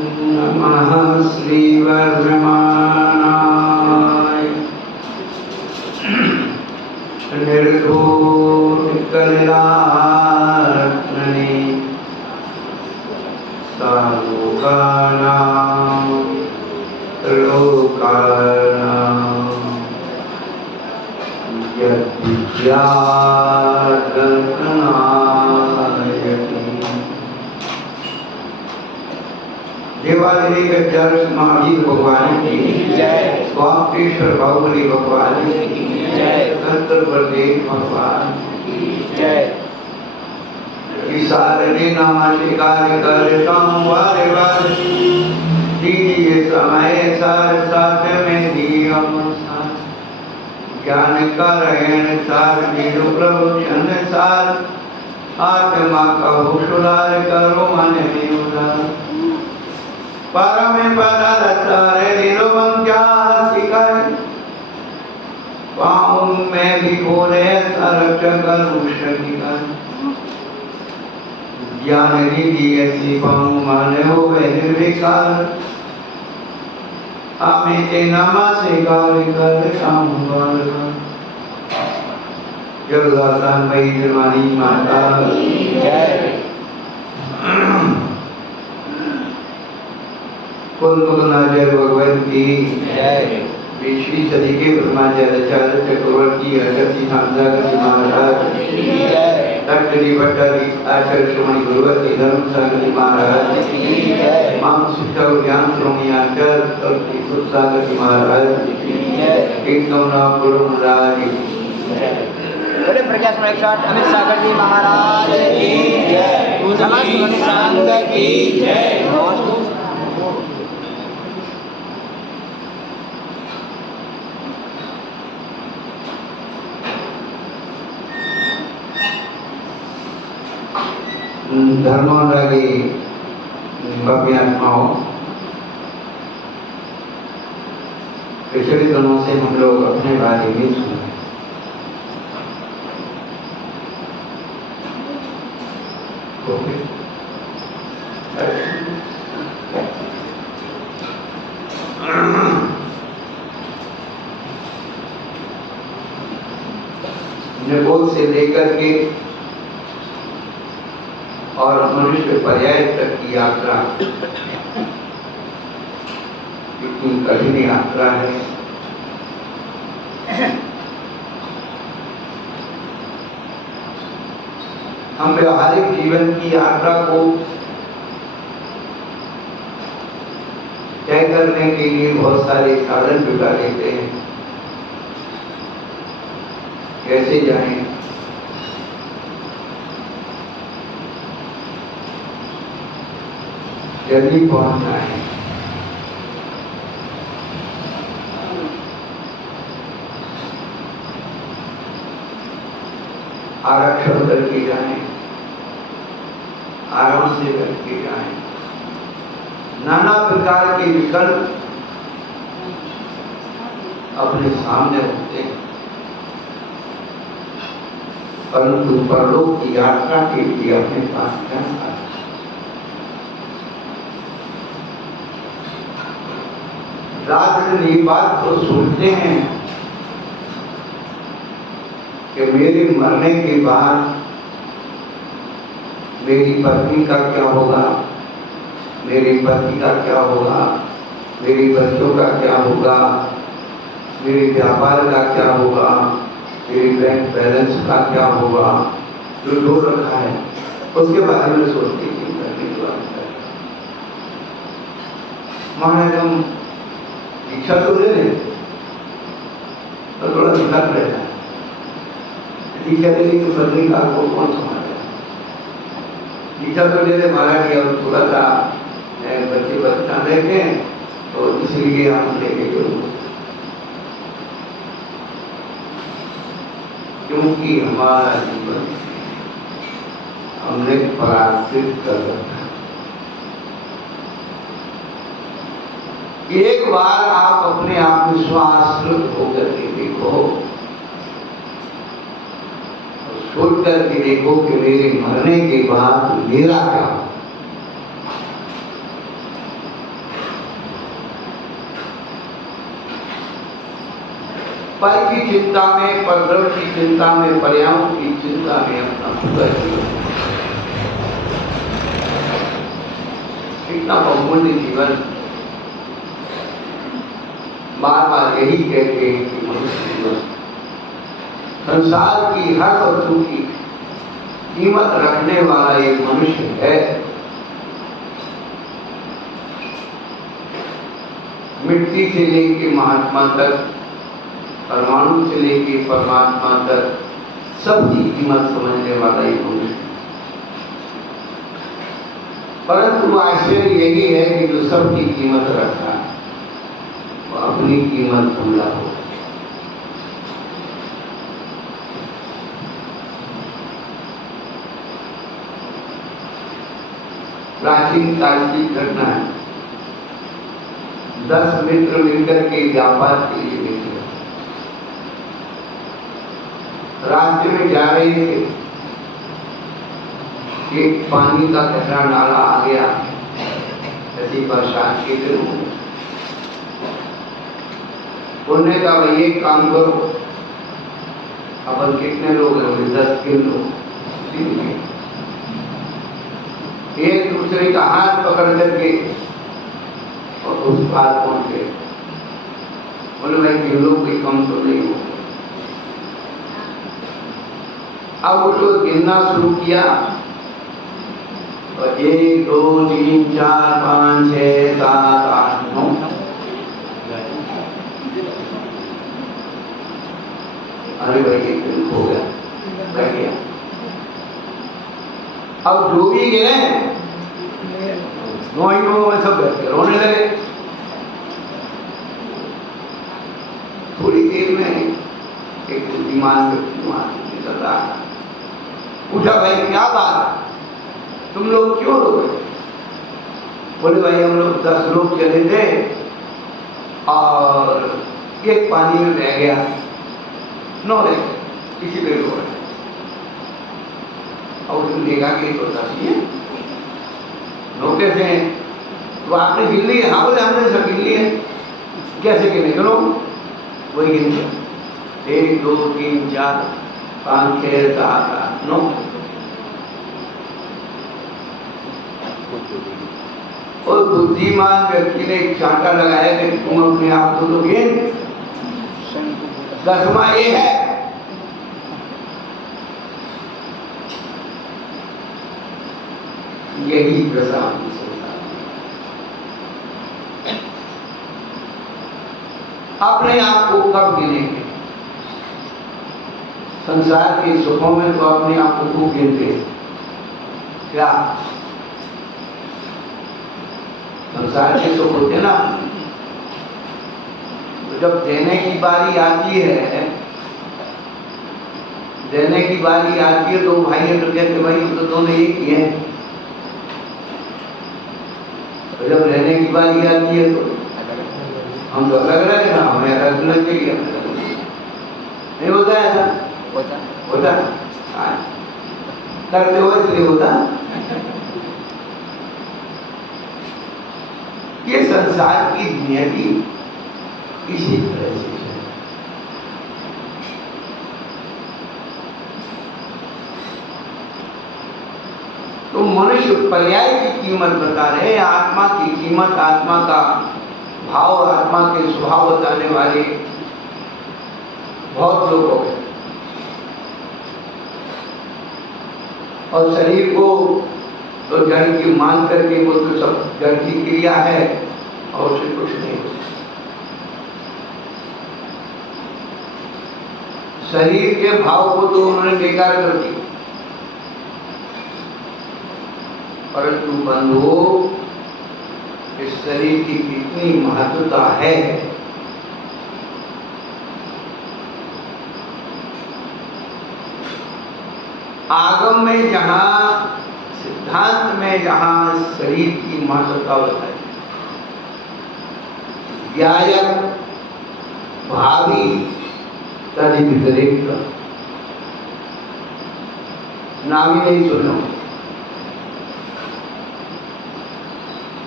नमः श्री वर्धमानाय निर्धूतकलिलात्मने सर्वलोकानां यद्विद्यारत्नायति देवादिदेव जल महावीर भगवान की जय, स्वामीश्वर बाहुबली भगवान की जय, शंकर बलदेव भगवान की जय। विशारदे नामाशि कार्य करता हूँ वारे वारे दीजिए समय सार साथ में दिया ज्ञान का रहन सार नीरु प्रभु चंद सार आत्मा का हुशुदार करो मन में उदार परम पदार सारे निरुपम क्या सिखाए पाऊं मैं भी बोले सरच करूं शनिकर ज्ञान निधि ऐसी पाऊं मन हो वह निर्विकार हमें ते नमा से कार्य कर शामुबार जगदाता मई जवानी माता जय कुलमुखनाजर भगवान की जय। विश्वी सदी के ब्रह्माचार्य चक्रवर्ती अगस्ती सामसागर महाराज की जय। डॉक्टरी भट्टारी आचार्य श्रोमणी गुरुवती धर्म सागर महाराज की जय। माम शिक्षा ज्ञान श्रोमणी आचार्य सागर महाराज की जय। एकदम गुरु महाराज की जय। बोले प्रज्ञा स्मरण शॉट अमित सागर जी महाराज की जय। समस्त संघ की जय। धर्मानुरागी भव्य आत्माओं, पिछले दिनों से हम लोग अपने बारे में सुने निकोल से लेकर के और मनुष्य पर्याय तक की यात्रा इतनी कठिन यात्रा है। हम व्यवहारिक जीवन की यात्रा को तय करने के लिए बहुत सारे साधन जुटा लेते हैं। कैसे जाएं, जल्दी पहुंचना है, आरक्षण करके जाएं, आराम से करके जाएं। नाना प्रकार के विकल्प अपने सामने होते हैं, परंतु परलोक की यात्रा के लिए अपने पास क्या है? रात दिन ये बात तो सुनते हैं कि मेरे मरने के बाद मेरी पत्नी का क्या होगा, मेरे पति का क्या होगा, मेरे बच्चों का क्या होगा, मेरे व्यापार का क्या होगा, मेरे बैंक बैलेंस का क्या होगा, जो डो रखा है उसके बारे में सोचते हैं। महाराज हम दीक्षा तो ले लें तो थोड़ा दिक्कत रहता है। दीक्षा लेने की पत्नी का को कौन संभालेगा? दीक्षा तो ले ले महाराज और थोड़ा सा बच्चे परेशान रहते हैं तो इसलिए हम लेके जरूर, क्योंकि हमारा जीवन हमने पराजित कर रखा। एक बार आप अपने आप विश्वास होकर के देखो, सोच करके देखो कि मेरे मरने के बाद मेरा क्या हो। पर की चिंता में, परद्रव की चिंता में, पर्यावरण की चिंता में अपना पूरा जीवन, इतना बहुमूल्य जीवन बार बार यही कहते हैं कि मनुष्य जीवन संसार की हर वस्तु की कीमत रखने वाला एक मनुष्य है। मिट्टी से लेके महात्मा तक, परमाणु से लेके परमात्मा तक सबकी कीमत समझने वाला एक मनुष्य। परंतु आश्चर्य यही है कि जो सबकी कीमत रखता है वो अपनी कीमत भूला हो। प्राचीन काल की घटना है। 10 मित्र मिलकर के व्यापार के लिए निकले। रास्ते में जा रहे थे, एक पानी का गहरा नाला आ गया, ऐसी बरसात के दिनों में। उन्होंने कहा भाई एक काम करो, अपन कितने लोग हैं? 10 लोग। एक दूसरे का हाथ पकड़ करके और उस पार पहुंचे। बोले भाई कि लोग भी कम तो नहीं हो। अब वो लोग गिनना शुरू किया, और 1 2 3 4 5 6 7 8 9। अरे भाई एक दिन हो गया, रह गया। अब जो भी गिरे नो में सब बैठ के रोने लगे। थोड़ी देर में एक बुद्धिमान व्यक्ति वहां निकल रहा है। पूछा भाई क्या बात, तुम लोग क्यों रो गए? बोले भाई हम लोग 10 लोग चले थे और एक पानी में बह गया, नो रहे किसी पे रो रहे। और उसने देखा कि तो सही है, नो कैसे हैं? तो आपने गिन ली? हाँ बोले हमने सब गिन ली है। कैसे गिने? चलो वही गिन लिया, 1 2 3 4 5 6 7 8 9। और बुद्धिमान व्यक्ति ने एक चांटा लगाया कि तुम अपने आप को तो गिन, 10वां ये है। यही प्रसाद अपने आप को कब गिनेंगे? संसार के सुखों में तो अपने आप को खूब गिनते हैं। क्या संसार के सुख होते ना, तो जब देने की बारी आती है, देने की बारी आती है तो भाई तो कहते भाई तो दोनों एक ही हैं। तो जब लेने की बारी आती है तो हम तो अलग अलग है ना, हमें अलग अलग चाहिए। नहीं होता है ऐसा? होता करते हो इसलिए होता। ये संसार की नियति इसी तरह से है। तो मनुष्य पर्याय की कीमत बता रहे हैं, आत्मा की कीमत, आत्मा का भाव, आत्मा के स्वभाव बताने वाले बहुत लोग हो गए। और शरीर को तो जड़ की मान करके वो तो सब जड़ की क्रिया है और उससे कुछ नहीं हो। शरीर के भाव को तो उन्होंने बेकार कर दिया। परंतु बंधुओं, इस शरीर की कितनी महत्वता है। आगम में जहां, सिद्धांत में जहां शरीर की महत्वता बताई, ज्ञायक भावी तदि विपरीत नाम ही नहीं सुनो।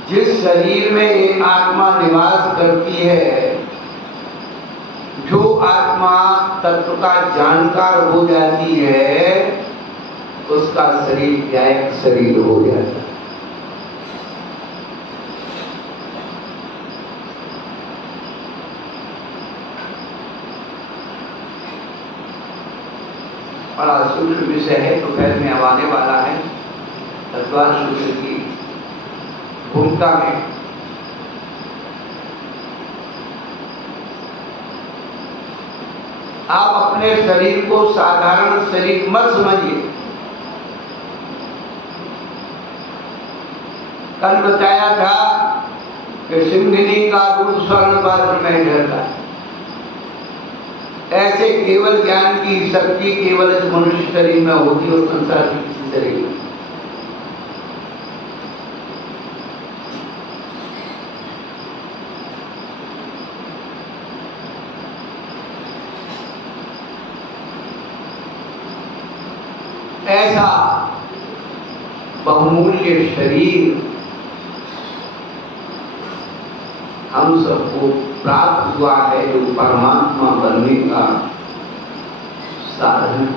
जिस शरीर में एक आत्मा निवास करती है, जो आत्मा तत्व का जानकार हो जाती है उसका शरीर न्यायिक शरीर हो जाता है। बड़ा सूक्ष्म विषय है, तो पहले में अब आने वाला है तत्वान सूत्र की भूमिका में। आप अपने शरीर को साधारण शरीर मत समझिए। कल बताया था कि सिंहिनी का दूध स्वर्ण पात्र में ढलता है। ऐसे केवल ज्ञान की शक्ति केवल इस मनुष्य शरीर में होती और संसार के किसी शरीर में। ऐसा बहुमूल्य शरीर हम सबको प्राप्त हुआ है, जो परमात्मा बनने का साधन।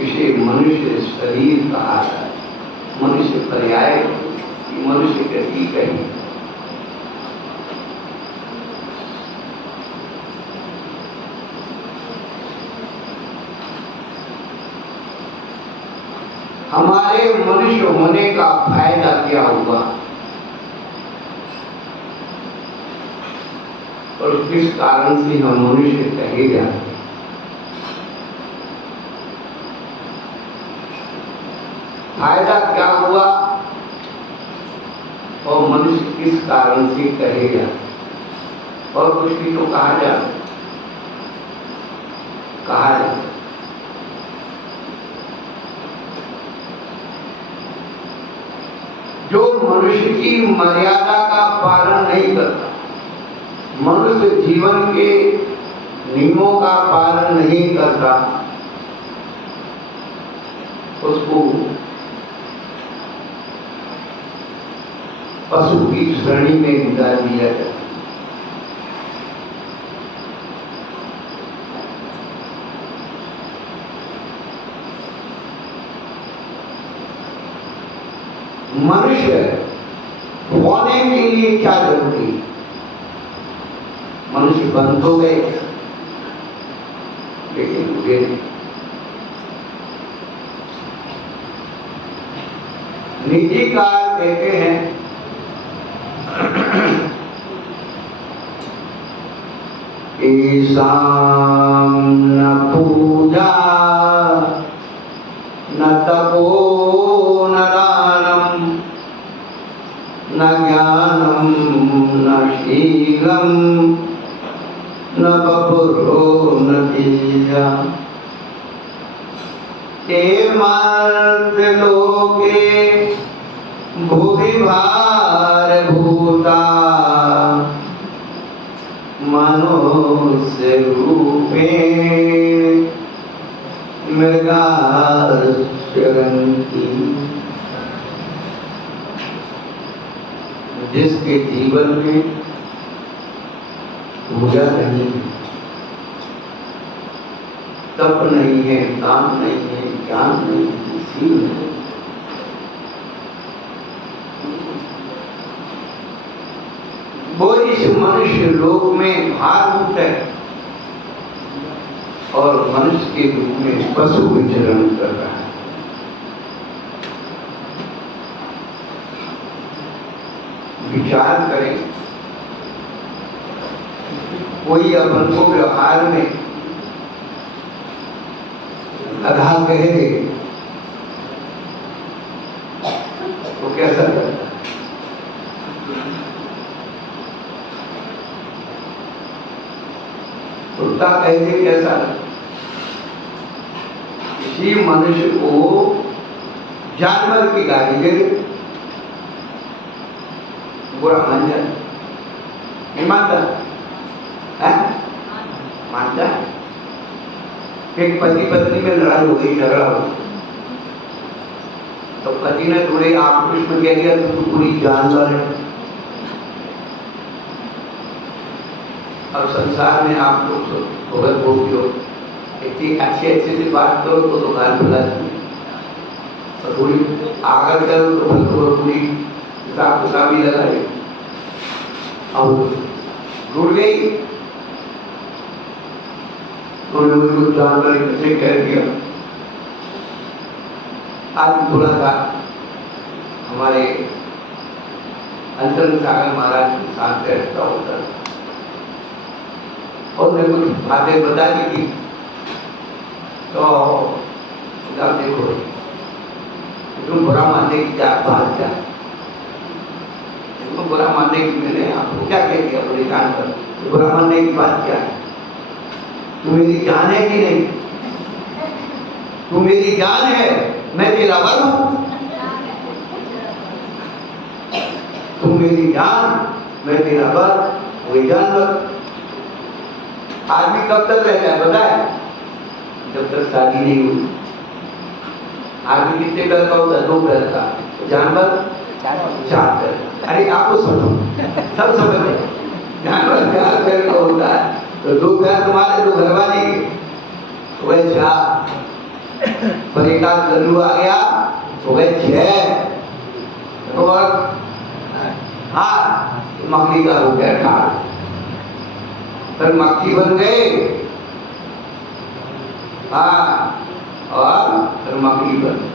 इसे मनुष्य शरीर कहा है। मनुष्य पर्याय की मनुष्य गति कही। हमारे मनुष्य होने का फायदा क्या हुआ और किस कारण से हम मनुष्य कहे जाते हैं? फायदा क्या हुआ और मनुष्य किस कारण से कहे जाते? और कुछ भी तो कहा जाता। जो मनुष्य की मर्यादा का पालन नहीं करता, मनुष्य जीवन के नियमों का पालन नहीं करता, उसको पशु की श्रेणी में डाल दिया जाता। मनुष्य होने के लिए क्या जरूरी है? मनुष्य बन तो गए लेकिन हुए नहीं। नीतिकार कहते हैं ईशान न पूजा न तपो न दानम न ज्ञानम न शीलम न बपुरो न तेजा ते मर्त्य लोके भुवि भार भूता मनुष्य रूपे मृगाश्चरन्ति। जिसके जीवन में पूजा नहीं है, तप नहीं है, काम नहीं है, ज्ञान नहीं है, शील नहीं, वो इस मनुष्य लोक में भारभूत है और मनुष्य के रूप में पशु विचरण कर रहा है। विचार करें, कोई अपन को व्यवहार में गधा कहे तो कैसा लगता? कुत्ता कहे कैसा लगता? इसी मनुष्य को जानवर की गाली दे बुरा मान जाए, नहीं मानता है? मानता है। एक पति पत्नी में लड़ाई हो गई, झगड़ा हो गया, तो पति ने थोड़े आक्रोश में कह दिया तो तू पूरी जानवर है। और संसार में आप लोग भगत भोग्यो, इतनी अच्छे से बात करो तो गाल बुला और थोड़ी आगर करो तो फल पूरी हिसाब किताब ही लगाए और रुड़ गई तो मुझे जानवर इकट्ठे कह दिया। आज थोड़ा सा हमारे अंतर सागर महाराज के साथ रहता होता और मैं कुछ बातें बता दी थी तो देखो तुम बुरा मानने की क्या बात क्या, तुम बुरा मानने की मैंने आपको क्या कह दिया अपने कान पर, तो बुरा मानने की बात क्या है? तू मेरी जान है कि नहीं? तू मेरी जान है, मैं तेरा वर हूं। तू मेरी जान, मैं तेरा वर, वही जानवर। आदमी कब तक रहता है पता है? जब तक शादी नहीं हुई। आदमी कितने कल का होता है? 2 कल का। जानवर 4 कल। अरे आपको सुनो, सब समझ में। जानवर 4 कल का होता है तो 2 कल तुम्हारे, 2 घरवाली के वह 4, पर एक आध गल्लू आ गया तो वह 6 और हाँ मकड़ी का हो गया 8, फिर मक्खी बन गए हाँ और फिर मकड़ी बन गए।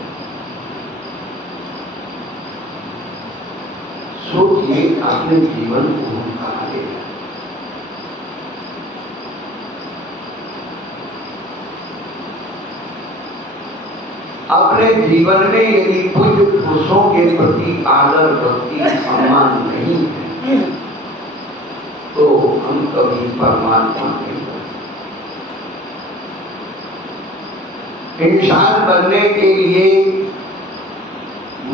सोचिए अपने जीवन को हम कहा ले जाए। अपने जीवन में यदि पूज्य पुरुषों के प्रति आदर भक्ति सम्मान नहीं है तो हम कभी परमात्मा नहीं बन। इंसान बनने के लिए,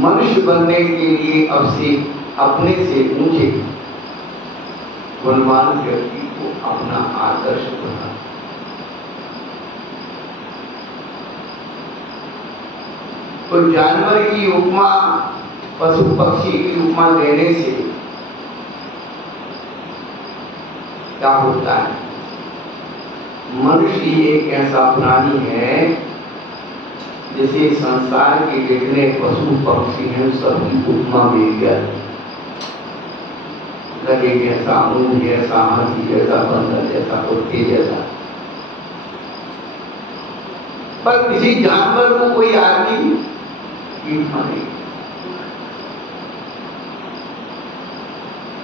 मनुष्य बनने के लिए अब से अपने से ऊंचे गुणवान व्यक्ति को अपना आदर्श बना। तो जानवर की उपमा, पशु पक्षी की उपमा देने से क्या होता है? मनुष्य एक ऐसा प्राणी है जैसे संसार के जितने पशु पक्षी हैं सभी उपमा मिल गया। गधे जैसा, ऊंट जैसा, हाथी जैसा, बंदर जैसा, कुत्ते जैसा, पर किसी जानवर को कोई आदमी नहीं।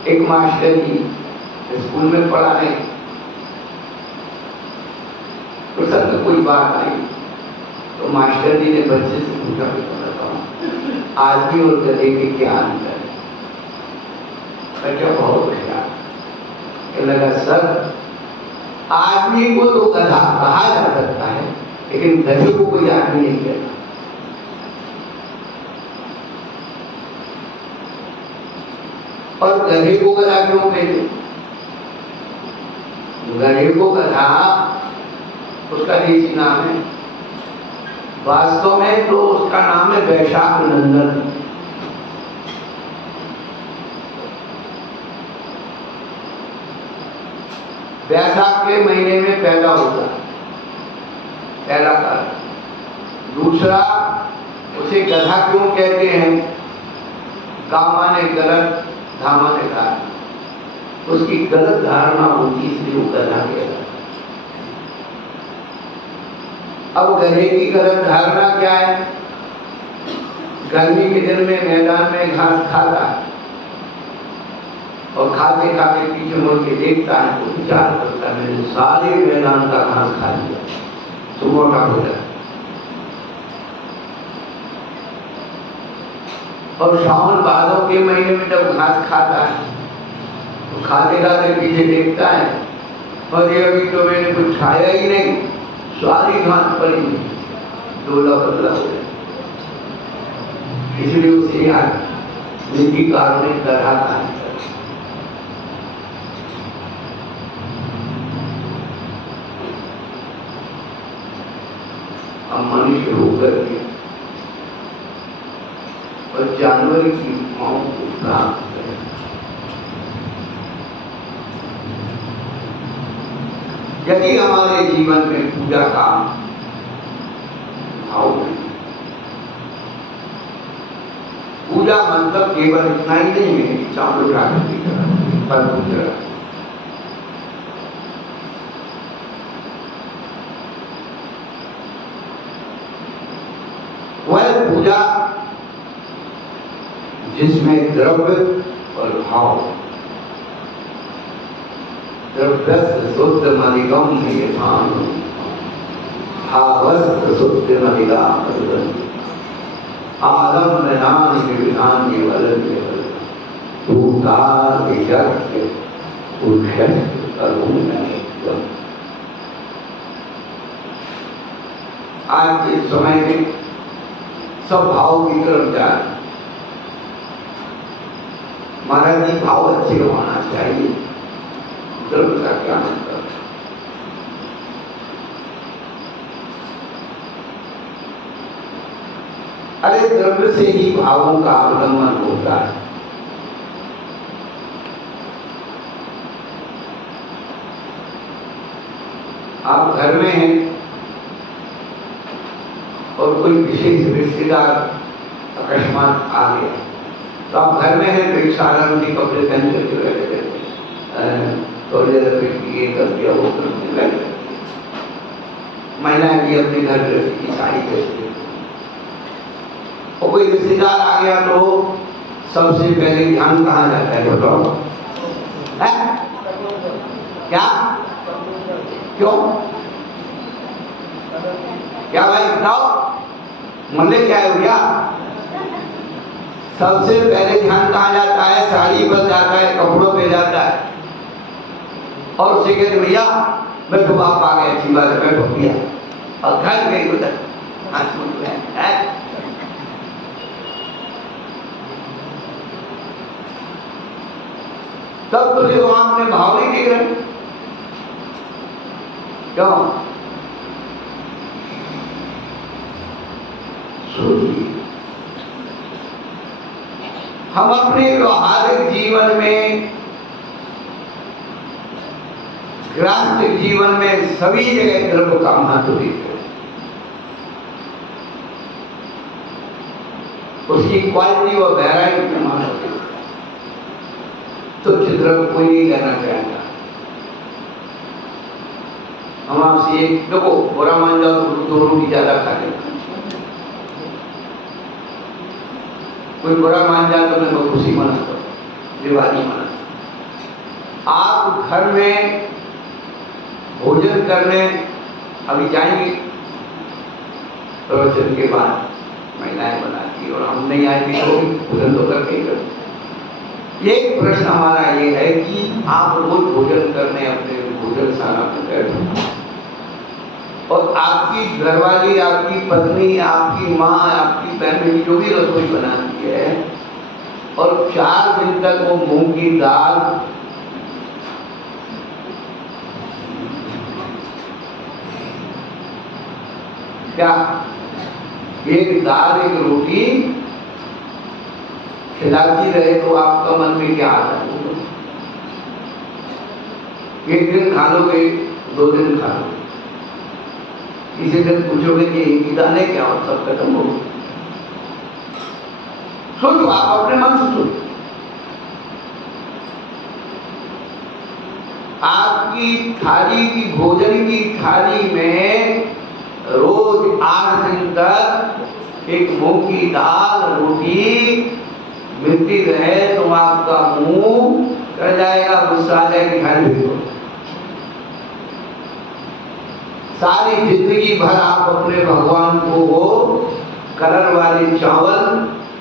एक मास्टर जी स्कूल में पढ़ा है तो सर में कोई बात आई तो मास्टर जी ने बच्चे से पूछा कि बताओ आदमी और गधे के क्या अंतर है? बच्चा बहुत होशियार लगा, सर आदमी को तो गधा कहा जा सकता है लेकिन गधे को कोई आदमी नहीं कहता। और गधे को गधा क्यों कहते? गधे को गधा उसका देसी नाम है, वास्तव में तो उसका नाम है वैशाख नंदन। वैशाख के महीने में पैदा होता है, पहला कारण। दूसरा, उसे गधा क्यों कहते हैं? गामा ने गलत, धामा ने कहा, उसकी गलत धारणा होती इसलिए वो गधा कहता। अब गधे की गलत धारणा क्या है? गर्मी के दिन में मैदान में घास खाता है और खाते खाते पीछे मुड़ के देखता है तो विचार करता है मैंने सारे मैदान का घास खा लिया तो मोटा हो जाए। और सावन भादों के महीने में जब घास खाता है तो खाते खाते पीछे देखता है और ये अभी तो मैंने कुछ खाया ही नहीं, सारी घास पड़ी डोला बदला हो जाए। इसलिए उसे याद नीति कारों ने गधा कहा। हम मनुष्य होकर के और जानवर की उपमाओं को प्राप्त करें। यदि हमारे जीवन में पूजा का भाव नहीं, पूजा मतलब केवल इतना ही नहीं है कि चावल उठा पर पूजा, वह पूजा जिसमें द्रव्य और भाव, द्रव्यस्य शुद्ध मलिगम नियतान भावस्य शुद्ध मलिगम आलम नाम विधान वलय भूताल विजक्य पुरुषस्य करुणा। आज के समय में सब भाव की तरफ जा रहे। महाराज जी भाव अच्छे होना चाहिए, द्रव्य का क्या मतलब? अरे द्रव्य से ही भावों का अवलंबन होता है। आप घर में हैं और कोई विशेष रिश्तेदार अकस्मात आ गया, तो आप घर में हैं तो एक साधारण सी कपड़े पहन करके बैठे रहते, थोड़ी देर ये कर दिया वो कर दिया, महिलाएं भी अपने घर की साड़ी पहनती है। और कोई रिश्तेदार आ गया तो सबसे पहले ध्यान कहाँ जाता है बताओ? क्या क्यों? क्या भाई बताओ, मतलब क्या है भैया? सबसे पहले ध्यान कहाँ जाता है? साड़ी पर जाता है, कपड़ों पे जाता है। और उसे कहते भैया बैठो, बाप आ गए, अच्छी बात है, बैठो भैया। और घर गई उधर हाथ मुड़ है। तब तुझे वहां अपने भाव नहीं दिख रहे, क्यों? हम अपने व्यवहारिक जीवन में, गृहस्थ जीवन में सभी जगह द्रव्य का महत्व देते हैं। उसकी क्वालिटी और वैरायटी में महत्व देते हैं। तो द्रव्य कोई नहीं करना चाहेगा। हम आपसे एक देखो बुरा मान जाओ तो दो रोटी ज्यादा खा लेगा, कोई बुरा मान जाए तो मैं खुशी मनाता हूँ, दिवाली मनाता। आप घर में भोजन करने अभी जाएंगे, प्रवचन के बाद महिलाएं बनाती और हम नहीं आएंगे तो भोजन तो करके ही करते। एक प्रश्न हमारा ये है कि आप रोज भोजन करने अपने भोजनशाला में बैठो और आपकी घरवाली, आपकी पत्नी, आपकी माँ, आपकी बहन जो भी रसोई बनाती है और 4 दिन तक वो मूंग की दाल, क्या एक दाल एक रोटी खिलाती रहे तो आपका मन में क्या आता है? एक दिन खा लोगे, 2 दिन खा लोगे, किसी दिन पूछोगे कि इनकी दाने क्या और सब खत्म हो। सोचो, आप अपने मन से सोचो, आपकी थाली की, भोजन की थाली में रोज 8 दिन तक एक मूंग की दाल रोटी मिलती रहे तो आपका मुंह कर जाएगा, गुस्सा आ जाएगी, खाने दो। सारी जिंदगी भर आप अपने भगवान को वो कलर वाले चावल,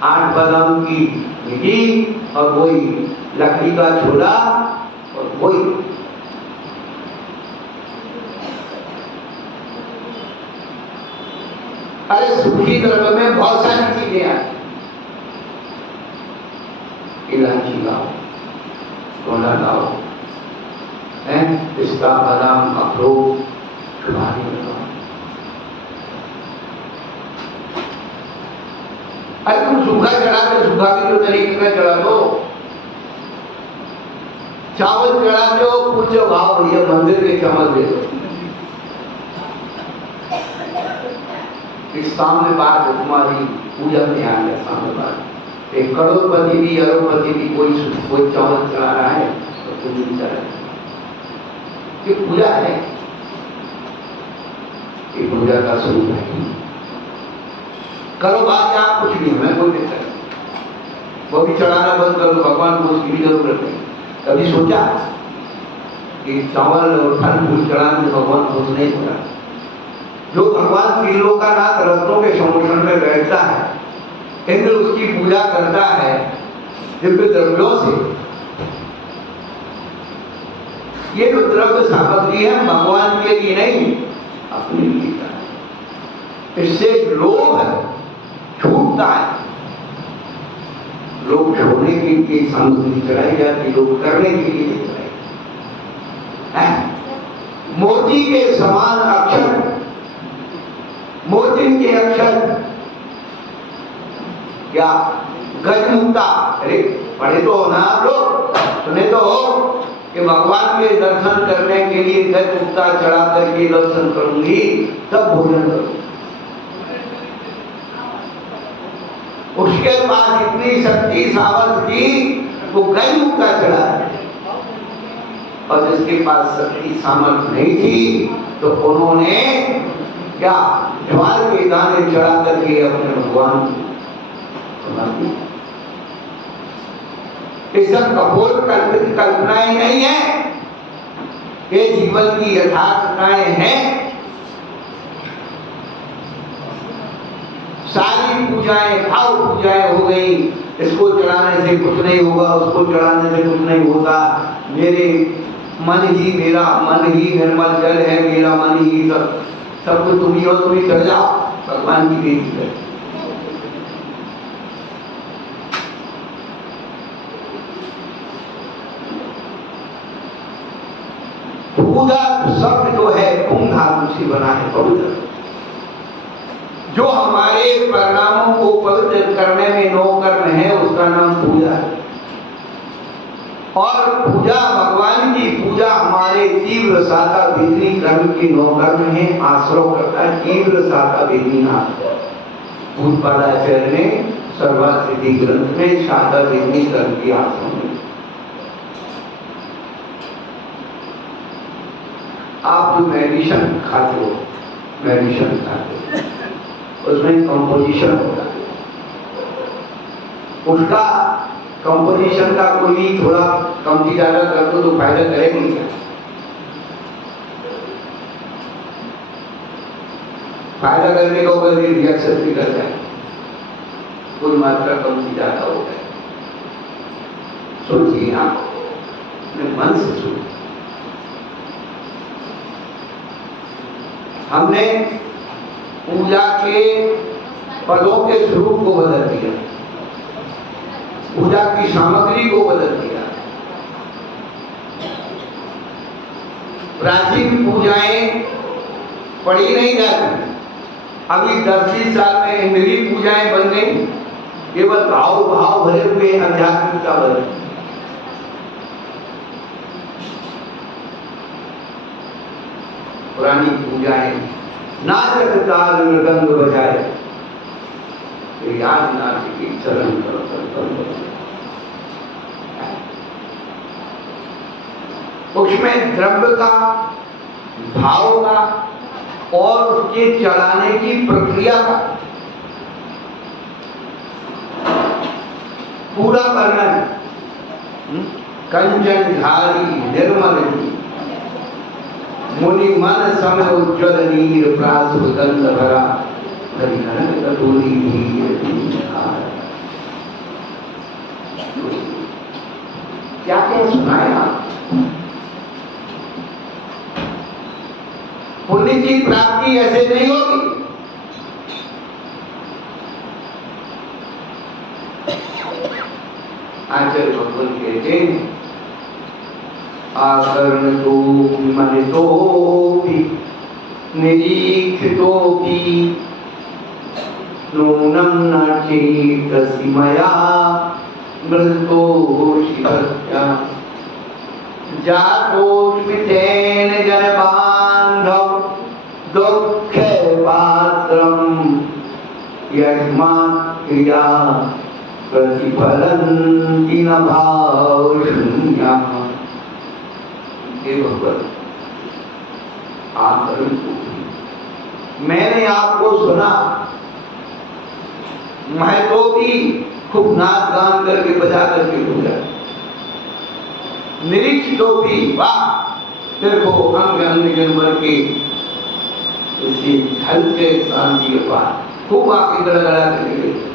8 बादाम की घी और वही लकड़ी का छोला और वही अरे सूखी द्रव्य में बहुत सारी चीजें आती, इलायची लाओ, सोना लाओ, पिस्ता, बादाम, अखरोट, सुपारी लगाओ। अरे तुम सूखा चढ़ाते, सूखा भी तो तरीके का चढ़ा दो। चावल चढ़ाते हो, पूछो भाव भैया मंदिर के चावल दे दो। इस सामने बात तुम्हारी पूजा में आ गया। सामने बात एक करोड़पति भी अरबपति भी कोई चावल चला रहा है तो तुम नहीं चला रहे। ये पूजा है, ये पूजा का स्वरूप है। करो बात आप कुछ नहीं, हमें कोई दिक्कत नहीं, वो भी चढ़ाना बंद कर दो, भगवान को उसकी भी जरूरत नहीं। कभी सोचा कि चावल और फल फूल चढ़ाने से भगवान खुश नहीं होगा? जो भगवान तीनों का नाथ रत्नों के संरक्षण में बैठता है, इंद्र उसकी पूजा करता है दिव्य द्रव्यों से। ये जो द्रव्य सामग्री है भगवान के लिए नहीं, अपने लिए है। इससे लोभ छूटता है। लोग छोड़ने के लिए सामग्री चढ़ाई जाती, लोग करने के लिए चढ़ाई। मोती के समान अक्षर, मोती के अक्षर क्या गजमुक्ता, अरे पढ़े तो हो ना आप लोग, सुने तो हो कि भगवान के दर्शन करने के लिए गजमुक्ता चढ़ा करके दर्शन करूंगी तब भोजन करूंगी। उसके पास इतनी शक्ति सामर्थ थी वो गजमुक्ता चढ़ा, और जिसके पास शक्ति सामर्थ नहीं थी तो उन्होंने क्या ज्वार के दाने चढ़ा करके अपने भगवान को। ये सब कपोल कल्पित कल्पनाएं नहीं है, ये जीवन की यथार्थताएं हैं। सारी पूजाएं भाव पूजाएं हो गई, इसको चढ़ाने से कुछ नहीं होगा, उसको चढ़ाने से कुछ नहीं होगा, मेरे मन ही मेरा मन ही निर्मल जल है, मेरा मन ही सब कुछ तुम ही हो, तुम ही चढ़ जाओ भगवान की बेटी है। पूजा शब्द जो है पुंग धातु से बना है, पवित्र, जो हमारे परिणामों को पवित्र करने में नौकर्म है, उसका नाम पूजा है। और पूजा भगवान की पूजा हमारे तीव्र साता वेदनी कर्म के नौकर्म है, आश्रय करता है तीव्र साता वेदनी नाम। पूज्यपादाचार्य ने सर्वासिद्धि ग्रंथ में साता वेदनी कर्म की आश्रय में। आप जो मेडिसिन खाते हो, मेडिसिन खाते हो, उसमें कंपोजिशन होता है, उसका कंपोजिशन का कोई थोड़ा कम ज्यादा कर दो तो फायदा करेगी क्या? फायदा करने का ऊपर रिएक्शन भी करता है, कोई मात्रा कम ज्यादा हो गया। सोचिए आप अपने मन से सोचिए। हमने पूजा के पदों के स्वरूप को बदल दिया, पूजा की सामग्री को बदल दिया। प्राचीन पूजाएं पढ़ी नहीं जाती, अभी 10-20 साल में इंद्रिय पूजाएं बन गई, केवल भाव भाव भरे हुए आध्यात्मिकता बन। पुरानी पूजाएं नाचक ताल मृदंग बजाए, याद नाच की चरण उसमें द्रव्य का, भाव का और उसके चढ़ाने की प्रक्रिया का पूरा वर्णन। कंचन धारी निर्मल मुनि मन समय उज्ज्वल नीर प्रास गंध भरा हरिहरन कटोरी क्या क्या सुनाया। पुण्य की प्राप्ति ऐसे नहीं होगी। आचार्य भगवान कहते आकर्ण तो मन तो भी निरीक्षितो भी नूनम न चेतसि मया मृतो शिवस्य जातोस्मितेन जनबान्धव दुःखे पात्रम् यस्मात् क्रिया प्रतिफलन्ति न भाव शून्यः। हे भगवत, आप मैंने आपको सुना, मैं तो भी खूब नाच गान करके बजा करके पूजा, निरीक्षितों भी वाह देखो अंग अंग जनवर के उसी हल्के शांति के बाद खूब आके गड़गड़ा करके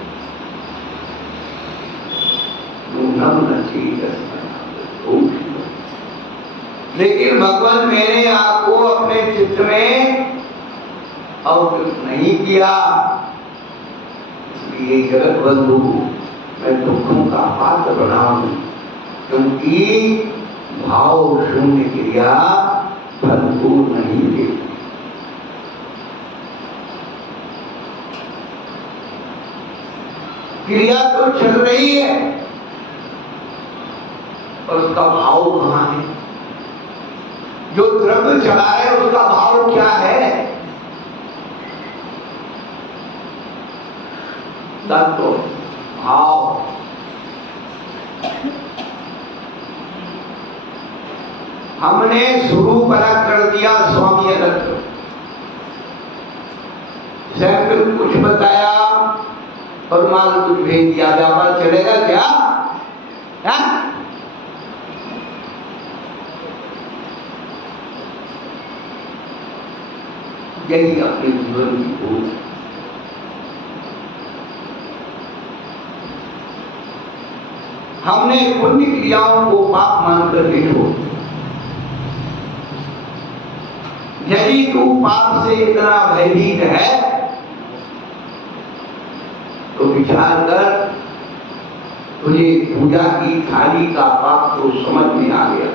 लेकिन भगवान मैंने आपको अपने चित्त में अवकृत नहीं किया, इसलिए जगत बंधु मैं दुखों का पात्र बना हूं, क्योंकि भाव शून्य क्रिया फलपूर्ण नहीं देती। क्रिया तो चल रही है और उसका भाव कहां है? जो द्रव्य चला है उसका भाव क्या है? तत्व भाव। हमने स्वरूप अलग कर दिया, स्वामी अलग कर, स्वयं कुछ बताया और माल कुछ भेज दिया, व्यापार चलेगा क्या? है? यही अपने जीवन की भूल है। हमने पुण्य क्रियाओं को पाप मानकर देखो, यदि तू पाप से इतना भयभीत है तो विचार कर, तुझे पूजा की थाली का पाप तो समझ में आ गया,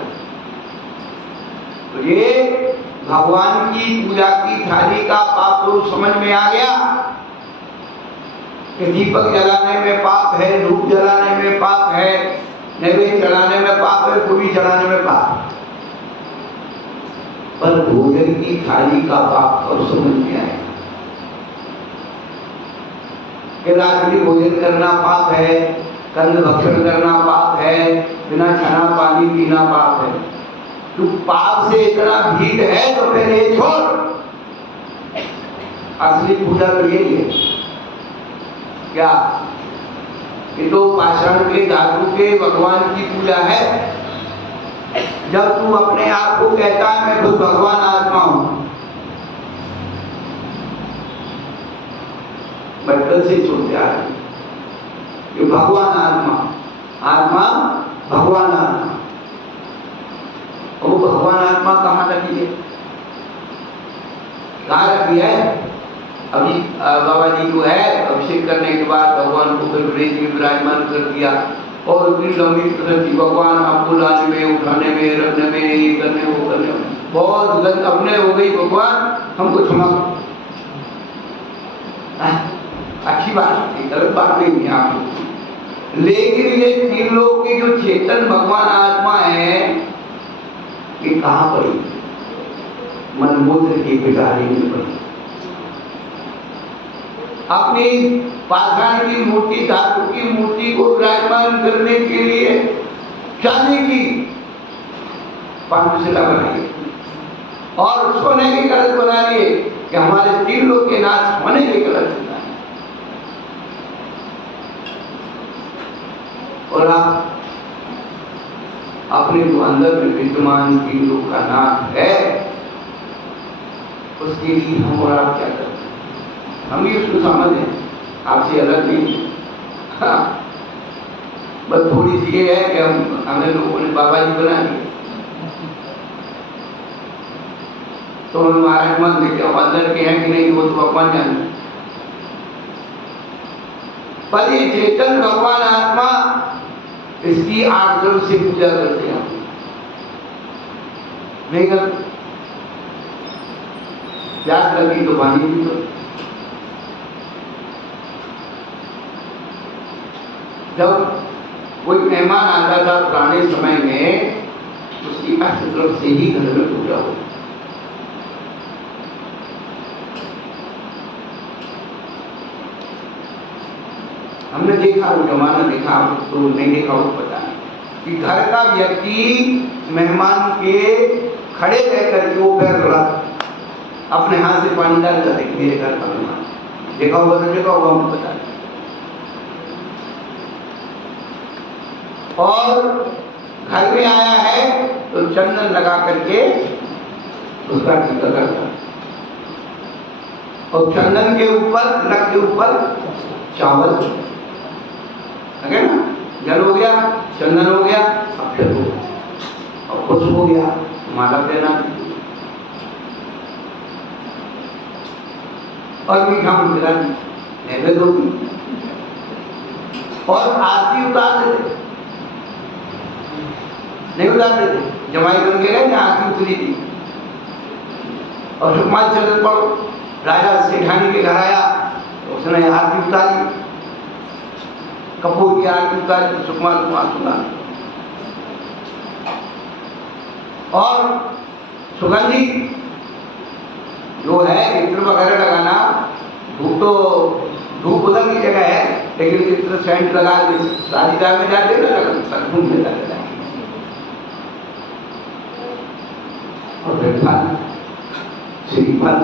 तुझे भगवान की पूजा की थाली का पाप तो समझ में आ गया कि दीपक जलाने में पाप है, धूप जलाने में पाप है, नैवेद्य चढ़ाने में पाप है, पूरी चढ़ाने में पाप है, पर भोजन की थाली का पाप कब समझ में आए कि रात्रि भोजन करना पाप है, कंद भक्षण करना पाप है, बिना छना पानी पीना पाप है। तू पाप से इतना भीत है तो पहले छोड़, असली पूजा तो यही है क्या? ये तो पाषाण के धातु के भगवान की पूजा है। जब तू अपने आप को कहता है मैं खुद भगवान आत्मा हूं, बचपन से सोचते आ रहे कि भगवान आत्मा, आत्मा भगवान आत्मा, वो भगवान आत्मा कहाँ रखी है? कहाँ रखी है? अभी बाबा जी को है अभिषेक करने के बाद भगवान को फिर ब्रज में विराजमान कर दिया और उतनी लंबी प्रकृति भगवान आपको लाने में, उठाने में, रखने में, ये करने वो करने में बहुत गलत अपने हो गई। भगवान हमको क्षमा करो। अच्छी बात है, गलत बात नहीं है आप, लेकिन ये तीन लोग की जो चेतन भगवान आत्मा है ये कहाँ पड़ी? मनमूत्र की पिटारी में पड़ी। अपनी पाषाण की मूर्ति, धातु की मूर्ति को विराजमान करने के लिए चांदी की पांडुशिला बनाई और सोने के कलश बना लिए कि हमारे तीन लोग के नाच होने के कलश बनाए। और आप अपने जो अंदर में विद्यमान तीन लोग का नाच है उसके लिए हम और आप क्या करते हैं? हम भी उसको समझें, आपसे अलग नहीं। हाँ, बस थोड़ी सी ये है कि हमें लोगों ने बाबा जी बना दिए तो हम महाराज मान देते हैं, अंदर के हैं कि नहीं वो तो भगवान जाने। पर ये चेतन भगवान आत्मा, इसकी आर्द्र से पूजा करते हैं नहीं करते? प्यास लगी तो पानी पी लो। जब कोई मेहमान आता था पुराने समय में, उसकी अष्ट तरफ से ही घर में पूजा हो। हमने देखा, वो जमाना देखा, तो नहीं देखा वो पता नहीं कि घर का व्यक्ति मेहमान के खड़े रहकर के वो पैर धुला, अपने हाथ से पानी डालता था, मेरे घर का मेहमान देखा होगा तो देखा होगा, हमको पता नहीं। और घर में आया है तो चंदन लगा करके उसका टीका करता, और चंदन के ऊपर, तिलक के ऊपर चावल, है ना, जल हो गया, चंदन हो गया, अक्षत हो गया, और पुष्प हो गया, माला पहना, और मीठा मिला नैवेद्य होगी, और आरती उतार देते, नहीं उतार देते, जमाई बन के गए, आरती उतरी थी, और सुखमान चंद्र पढ़ो, राजा सेठानी के घर आया तो उसने आरती उतारी, कपूर की आरती उतारी, तो सुखमान कुमार सुना, और सुगंधी जो है इत्र वगैरह लगाना, धूप उधर की जगह है, लेकिन इत्र सेंट लगा के शादीदार में जाते ना, घूम में जाते, और फल श्रीफल,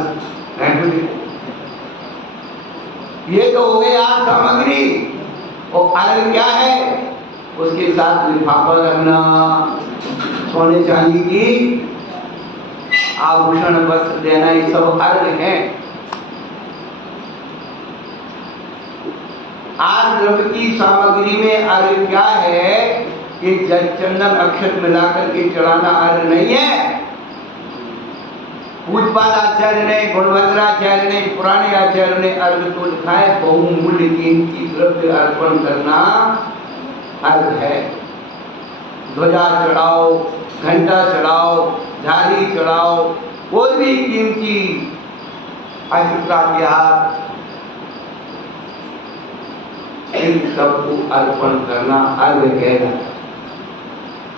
ये तो हो गया सामग्री। और अर्घ क्या है, उसके साथ लिफाफा रखना, सोने चांदी की आभूषण वस्त्र देना, ये सब अर्घ है। आज द्रव्य की सामग्री में अर्घ क्या है कि जल चंदन अक्षत मिलाकर के चढ़ाना अर्घ नहीं है। पूजपाद आचार्य ने, गुणवंतराचार्य ने, पुराने आचार्य ने अर्घ तो लिखा है, बहुमूल्य कीमती द्रव्य अर्पण करना अर्घ है। ध्वजा चढ़ाओ, घंटा चढ़ाओ, झाली चढ़ाओ, कोई भी कीमती अष्टप्रात्यार, इन सबको अर्पण करना अर्घ कहना।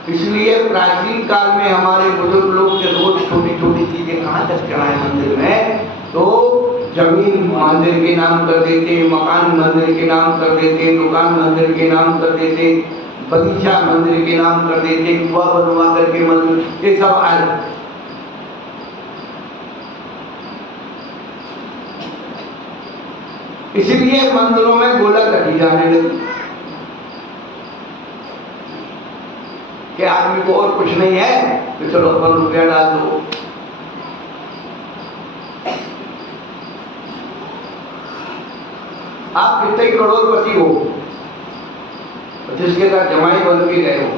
इसलिए प्राचीन काल में हमारे बुजुर्ग लोग के रोज छोटी छोटी चीजें कहाँ तक चढ़ाए मंदिर में, तो जमीन मंदिर के नाम कर देते, मकान मंदिर के नाम कर देते, दुकान मंदिर के नाम कर देते, बगीचा मंदिर के नाम कर देते, कुआ बनवा करके मंदिर, ये सब अर्घ। इसलिए मंदिरों में गोलक रखी जाने लगी कि आदमी को और कुछ नहीं है तो चलो अपन रुपया डाल दो। आप कितने करोड़पति हो, जिसके साथ जमाई बन के गए हो,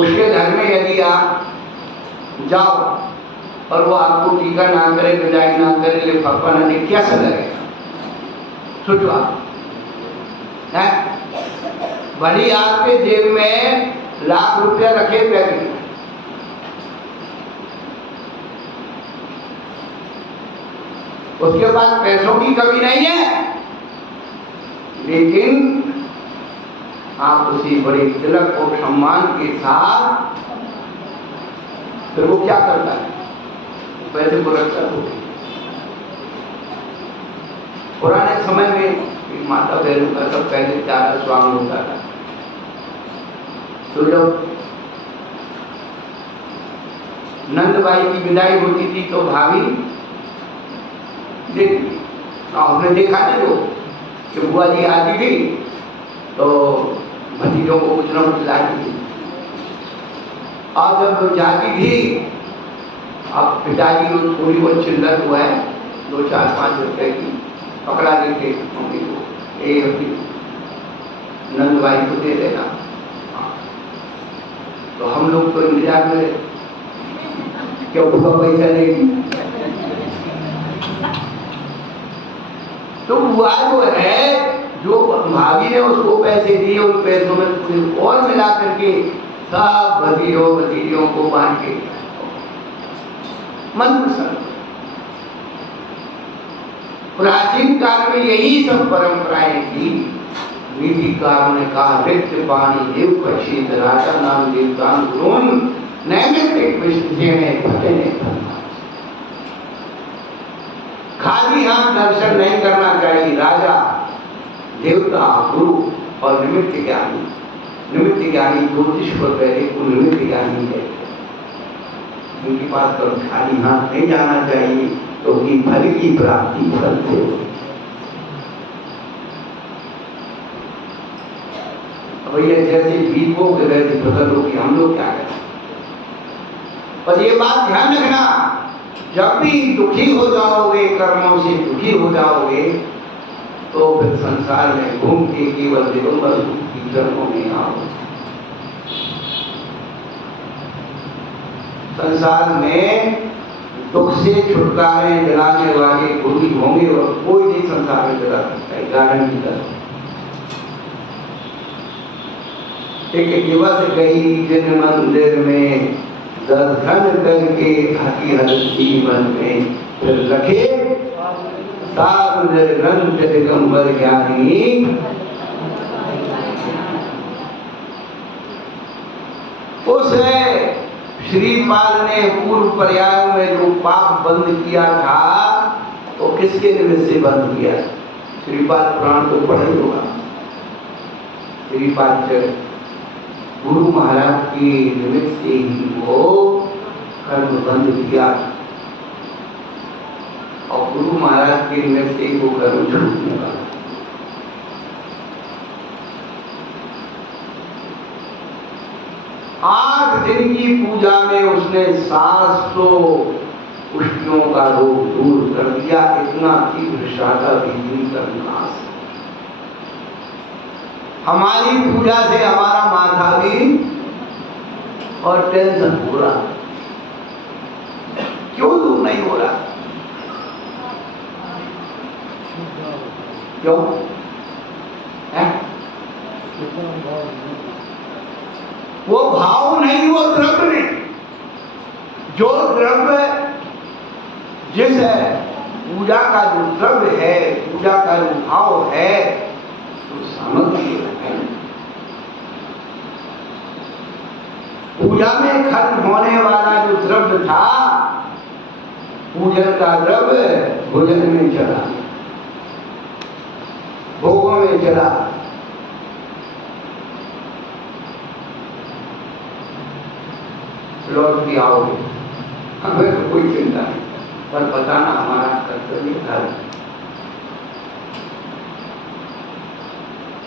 उसके घर में यदि आप जाओ और वो आपको टीका ना करे, विदाई ना करे, लिफाफा ना दे, कैसा लगेगा? सोचो आप, भली आपके जेब में लाख रुपया रखे पैकेट, उसके पास पैसों की कमी नहीं है, लेकिन आप उसी बड़े तिलक और सम्मान के साथ, फिर वो क्या करता है, पैसे को रखता हो। पुराने समय में एक माता बहनों का सब पहले चारा स्वांग होता था, तो जब नंदबाई की विदाई होती थी तो भाभी देखती, आपने देखा नहीं वो कि बुआ जी आती थी तो भतीजों को कुछ न कुछ लाती थी, और जब वो जाती थी, अब पिताजी को थोड़ी बहुत चिल्लत हुआ है, 2-4-5 रुपए की पकड़ा देते मम्मी को, ये अपनी नंदबाई को दे देना। तो हम लोग तो इंतजार में क्यों उसका पैसा देगी, तो हुआ जो है, जो भाभी ने उसको पैसे दिए, उन पैसों में कुछ और मिला करके सब भतीजों को बांट के मन प्रसन्न। प्राचीन काल में यही सब परंपराएं थी। नीतिकारों ने कहा, रिक्त पानी देव पक्षित राजा नाम देवतान गुरुन नैमित्तिक विष्णु भजने करना। खाली हाथ दर्शन नहीं करना चाहिए। राजा देवता, गुरु और निमित्त ज्ञानी। निमित्त ज्ञानी ज्योतिष पर पहले को निमित्त ज्ञानी है, उनके पास तो खाली हाथ नहीं जाना चाहिए, क्योंकि तो फल की प्राप्ति फल से होती। भैया जैसे बीज बो के वैसे फसल होगी, हम लोग क्या करें। पर ये बात ध्यान रखना, जब भी दुखी हो जाओगे, कर्मों से दुखी हो जाओगे, तो फिर संसार में घूम के केवल दिगंबर की चरणों में आओ। संसार में दुख से छुटकारे दिलाने वाले गुरु ही होंगे, और कोई नहीं संसार में दिला सकता है, गारंटी कर। एक दिवस गई जिन मंदिर में, दर्शन करके हकी हर जीवन में, फिर रखे सार निर्ग्रंथ दिगंबर ज्ञानी। उस श्रीपाल ने पूर्व पर्याय में जो पाप बंद किया था, वो किसके निमित्त से बंद किया? श्रीपाल पुराण तो पढ़ा ही होगा। श्रीपाल गुरु महाराज के निमित्त से ही वो कर्म बंद किया, और गुरु महाराज के निमित्त से वो कर्म छूटने वाला। आठ दिन की पूजा में उसने 700 पुष्टियों का रोग दूर कर दिया। इतना तीव्र शाखा बिजली का विनाश। हमारी पूजा से हमारा माथा भी और टेंशन हो रहा, क्यों दूर नहीं हो रहा? क्यों है? वो भाव नहीं, वो द्रव्य नहीं। जो द्रव्य, जिस पूजा का जो द्रव्य है, पूजा का जो भाव है, तो सामग्री है। पूजा में खर्च होने वाला जो द्रव्य था, पूजन का द्रव्य भोजन में चला, भोगों में चला। लौट के आओगे, हमें तो कोई चिंता नहीं, पर बताना हमारा कर्तव्य था।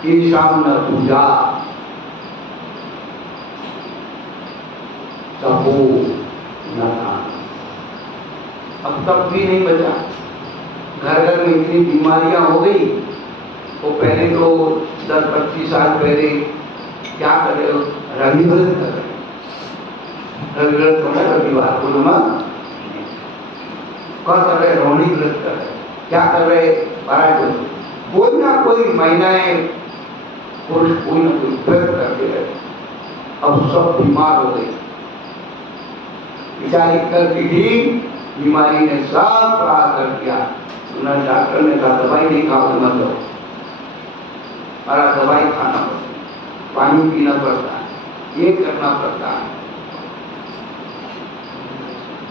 ईशान न पूजा तपो न दान। अब तब भी नहीं बचा। घर घर में इतनी बीमारियां हो गई, वो पहले तो 10-25 साल पहले क्या कर रहे हो? रविव्रत कर रहे हो। रविव्रत होना रविवार को नमक कर रहे, रोहिणी व्रत कर रहे, क्या कर रहे? महाराज कोई ना कोई महिलाएं पुरुष कोई ना कोई व्रत करते रहे। अब सब बीमार हो गई। बेचारी करती थी, बीमारी ने सब खराब कर दिया। डॉक्टर ने कहा दवाई नहीं खाओ तो मत लो। हमारा दवाई खाना पड़ता, पानी पीना पड़ता है, ये करना पड़ता है।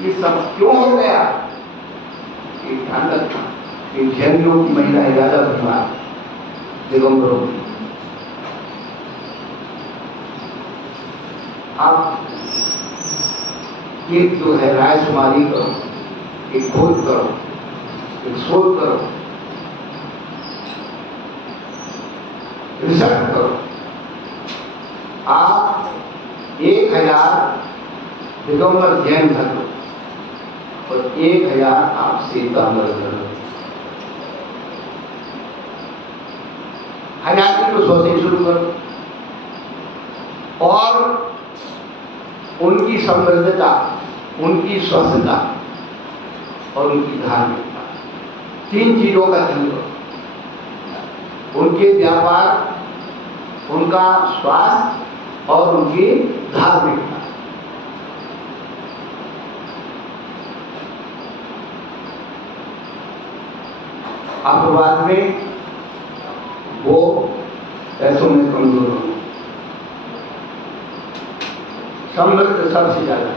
ये सब क्यों हो गया? ये ध्यान रखना कि जैनियों की महिलाएं ज्यादा बीमार, दिगंबरों की। आप एक जो है रायशुमारी करो, एक खोज करो, एक शोध करो, रिसर्च करो। आप 1000 दिगंबर जैन धर्म और 1000 आप श्वेतांबर धर्म, 1000 की तो 100 से शुरू करो। और उनकी समृद्धता, उनकी स्वस्थता और उनकी धार्मिकता, 3 चीजों का ध्यान करो। उनके व्यापार, उनका स्वास्थ्य और उनकी धार्मिकता। अपवाद में वो पैसों में कमजोर हो, समृद्ध सबसे ज्यादा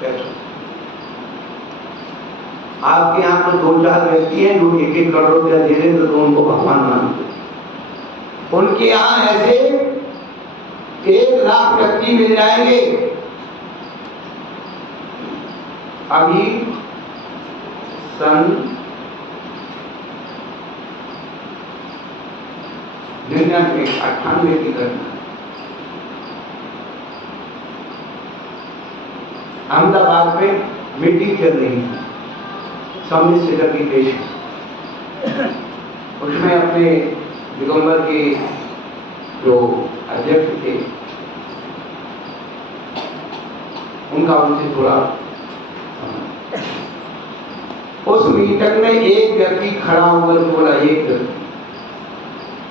पैसों। आपके यहाँ तो 2-4 व्यक्ति हैं जो 1-1 करोड़ रुपया दे रहे हैं, तो उनको भगवान मानते। उनके यहाँ ऐसे 1 लाख व्यक्ति मिल जाएंगे। अभी सन 98 की घटना, अहमदाबाद में मीटिंग चल रही थी, स्वामी सेटर की देश। उसमें अपने दिगंबर के जो अध्यक्ष थे उनका उनसे थोड़ा, उस मीटिंग में एक व्यक्ति खड़ा होकर बोला, एक व्यक्ति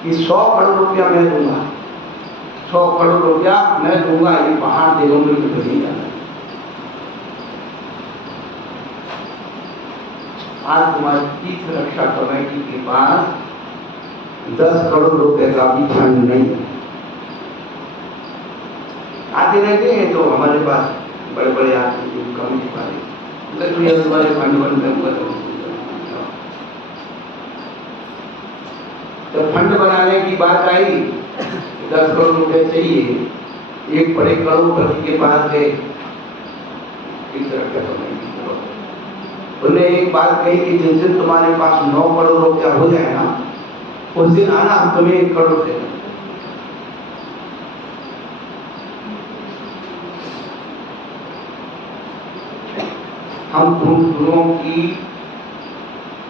कि 100 करोड़ रुपया मैं दूंगा, 100 करोड़ रुपया मैं दूंगा, ये पहाड़ दिगंबर की बनी जाना। आज तुम्हारी तीर्थ रक्षा कमेटी के पास 10 करोड़ रुपए का भी फंड नहीं है। आते रहते हैं तो हमारे पास बड़े बड़े आदमी कमेटी वाले तुम्हारे फंड जब फंड बनाने की बात आई, 10 करोड़ रुपए चाहिए, एक बड़े करोड़पति के पास गए, तीर्थ रक्षा कमेटी, उन्हें एक बात कही कि जिस दिन तुम्हारे पास 9 करोड़ रुपया हो जाए ना, उस दिन आना, हम तुम्हें 1 करोड़ देंगे। हम दूसरों की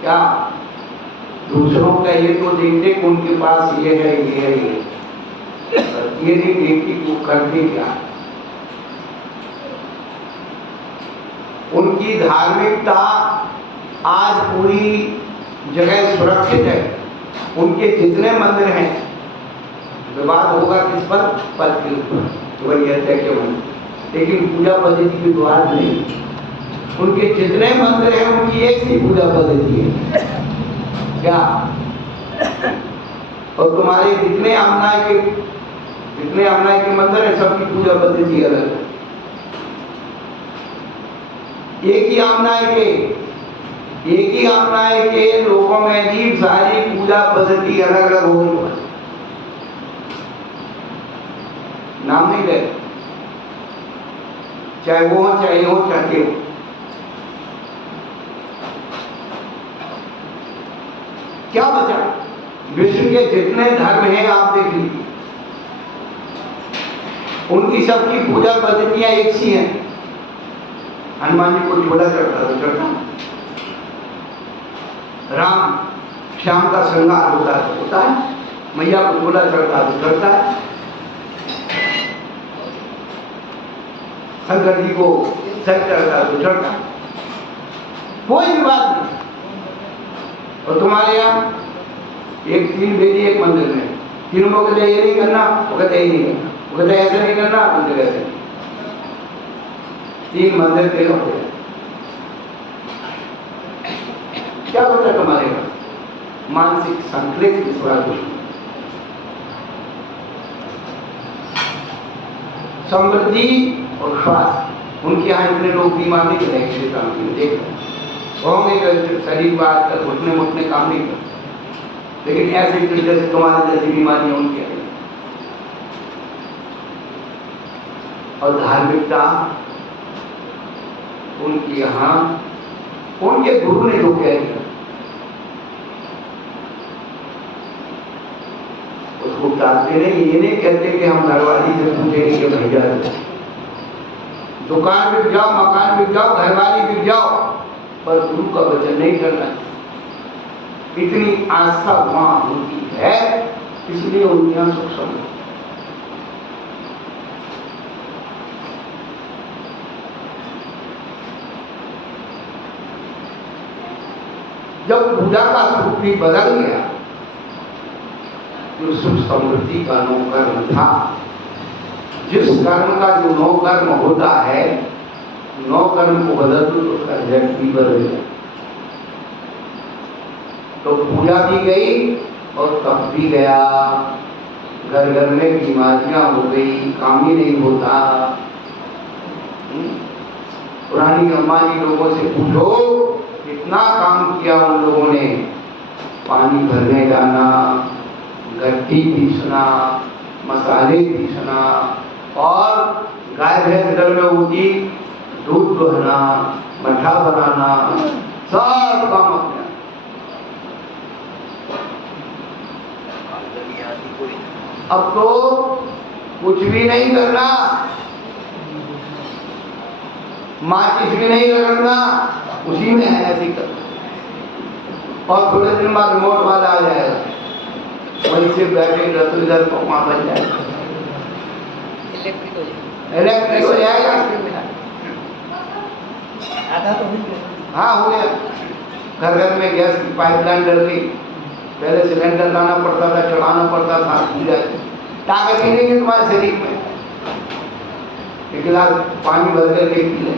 क्या, दूसरों का ये तो देखते कि उनके पास ये है, ये है, ये नहीं देखती वो करते क्या। उनकी धार्मिकता आज पूरी जगह सुरक्षित है। उनके जितने मंदिर हैं, विवाद होगा किस पर, पद के ऊपर, तो वही है के मंदिर, लेकिन पूजा पद्धति की विवाद नहीं। उनके जितने मंदिर हैं उनकी एक ही पूजा पद्धति है क्या। और तुम्हारे जितने आमनाय के मंदिर हैं, सबकी पूजा पद्धति अलग है। एक ही आमनाय के लोगों में भी सारी पूजा पद्धति अलग अलग हो गई। नाम नहीं ले, चाहे वो हो चाहे हो चाहते हो। क्या बचा, विश्व के जितने धर्म हैं आप देख लीजिए, उनकी सबकी पूजा पद्धतियां एक सी हैं। हनुमान जी को झोला चढ़ता तो चढ़ता, राम श्याम का श्रृंगार होता है, मैया को झोला चढ़ता तो चढ़ता है, शंकर जी को सर चढ़ता तो चढ़ता, कोई भी बात नहीं। और तुम्हारे यहाँ एक 3 बेदी एक मंदिर में, तीनों को कहते ये नहीं करना, वो कहते ये नहीं करना, वो कहते ऐसा नहीं करना, वो कहते ऐसे। 3 मंदिर के लोग क्या बता तुम्हारे का, मानसिक संक्लेश की स्वरूप। समृद्धि और स्वास्थ्य, उनके यहाँ इतने लोग बीमार नहीं रहे क्षेत्र में, देख होंगे शरीर को आजकल घुटने काम नहीं करते, लेकिन ऐसे जैसे तुम्हारे जैसी बीमारियां उनके हैं। और धार्मिकता उनके यहाँ, उनके गुरु ने जो कह दिया उसको टालते नहीं। ये नहीं कहते कि हम घरवाली से पूछेंगे कि भैया दुकान बिक जाओ, मकान बिक जाओ, घरवाली बिक जाओ, पर गुरु का वचन नहीं करना। इतनी आस्था वहां होती है, इसलिए उनके यहाँ सुख समृद्धि। जब पूजा का स्वरूप भी बदल गया, जो सुख समृद्धि का नौकर्म था, जिस कर्म का जो नौकर्म होता है, नौकर्म को बदल दो तो उसका रिजल्ट भी बदल गया। तो पूजा भी गई और तप भी गया, घर घर में बीमारियां हो गई, काम ही नहीं होता। पुरानी अम्मा जी लोगों से पूछो, कितना काम किया उन लोगों ने, पानी भरने जाना, घट्टी पीसना, मसाले पीसना और गाय भैंस घर में होगी, दूध दुहना, मठा बनाना, सब काम अपने। अब तो कुछ भी नहीं करना, माचिस भी नहीं रगड़ना, उसी में है ऐसी करना। और थोड़े दिन बाद रिमोट वाला आ जाएगा, वहीं से बैठे रसोई घर पकवा बन जाएगा, इलेक्ट्रिक हो जाएगा। आधा तो हो गया। हाँ हो गया। घर घर में गैस की पाइपलाइन डल गई। पहले सिलेंडर लाना पड़ता था, चढ़ाना पड़ता था, ताकत ही नहीं है तुम्हारे शरीर में। एक गिलास पानी भर करके पी ले।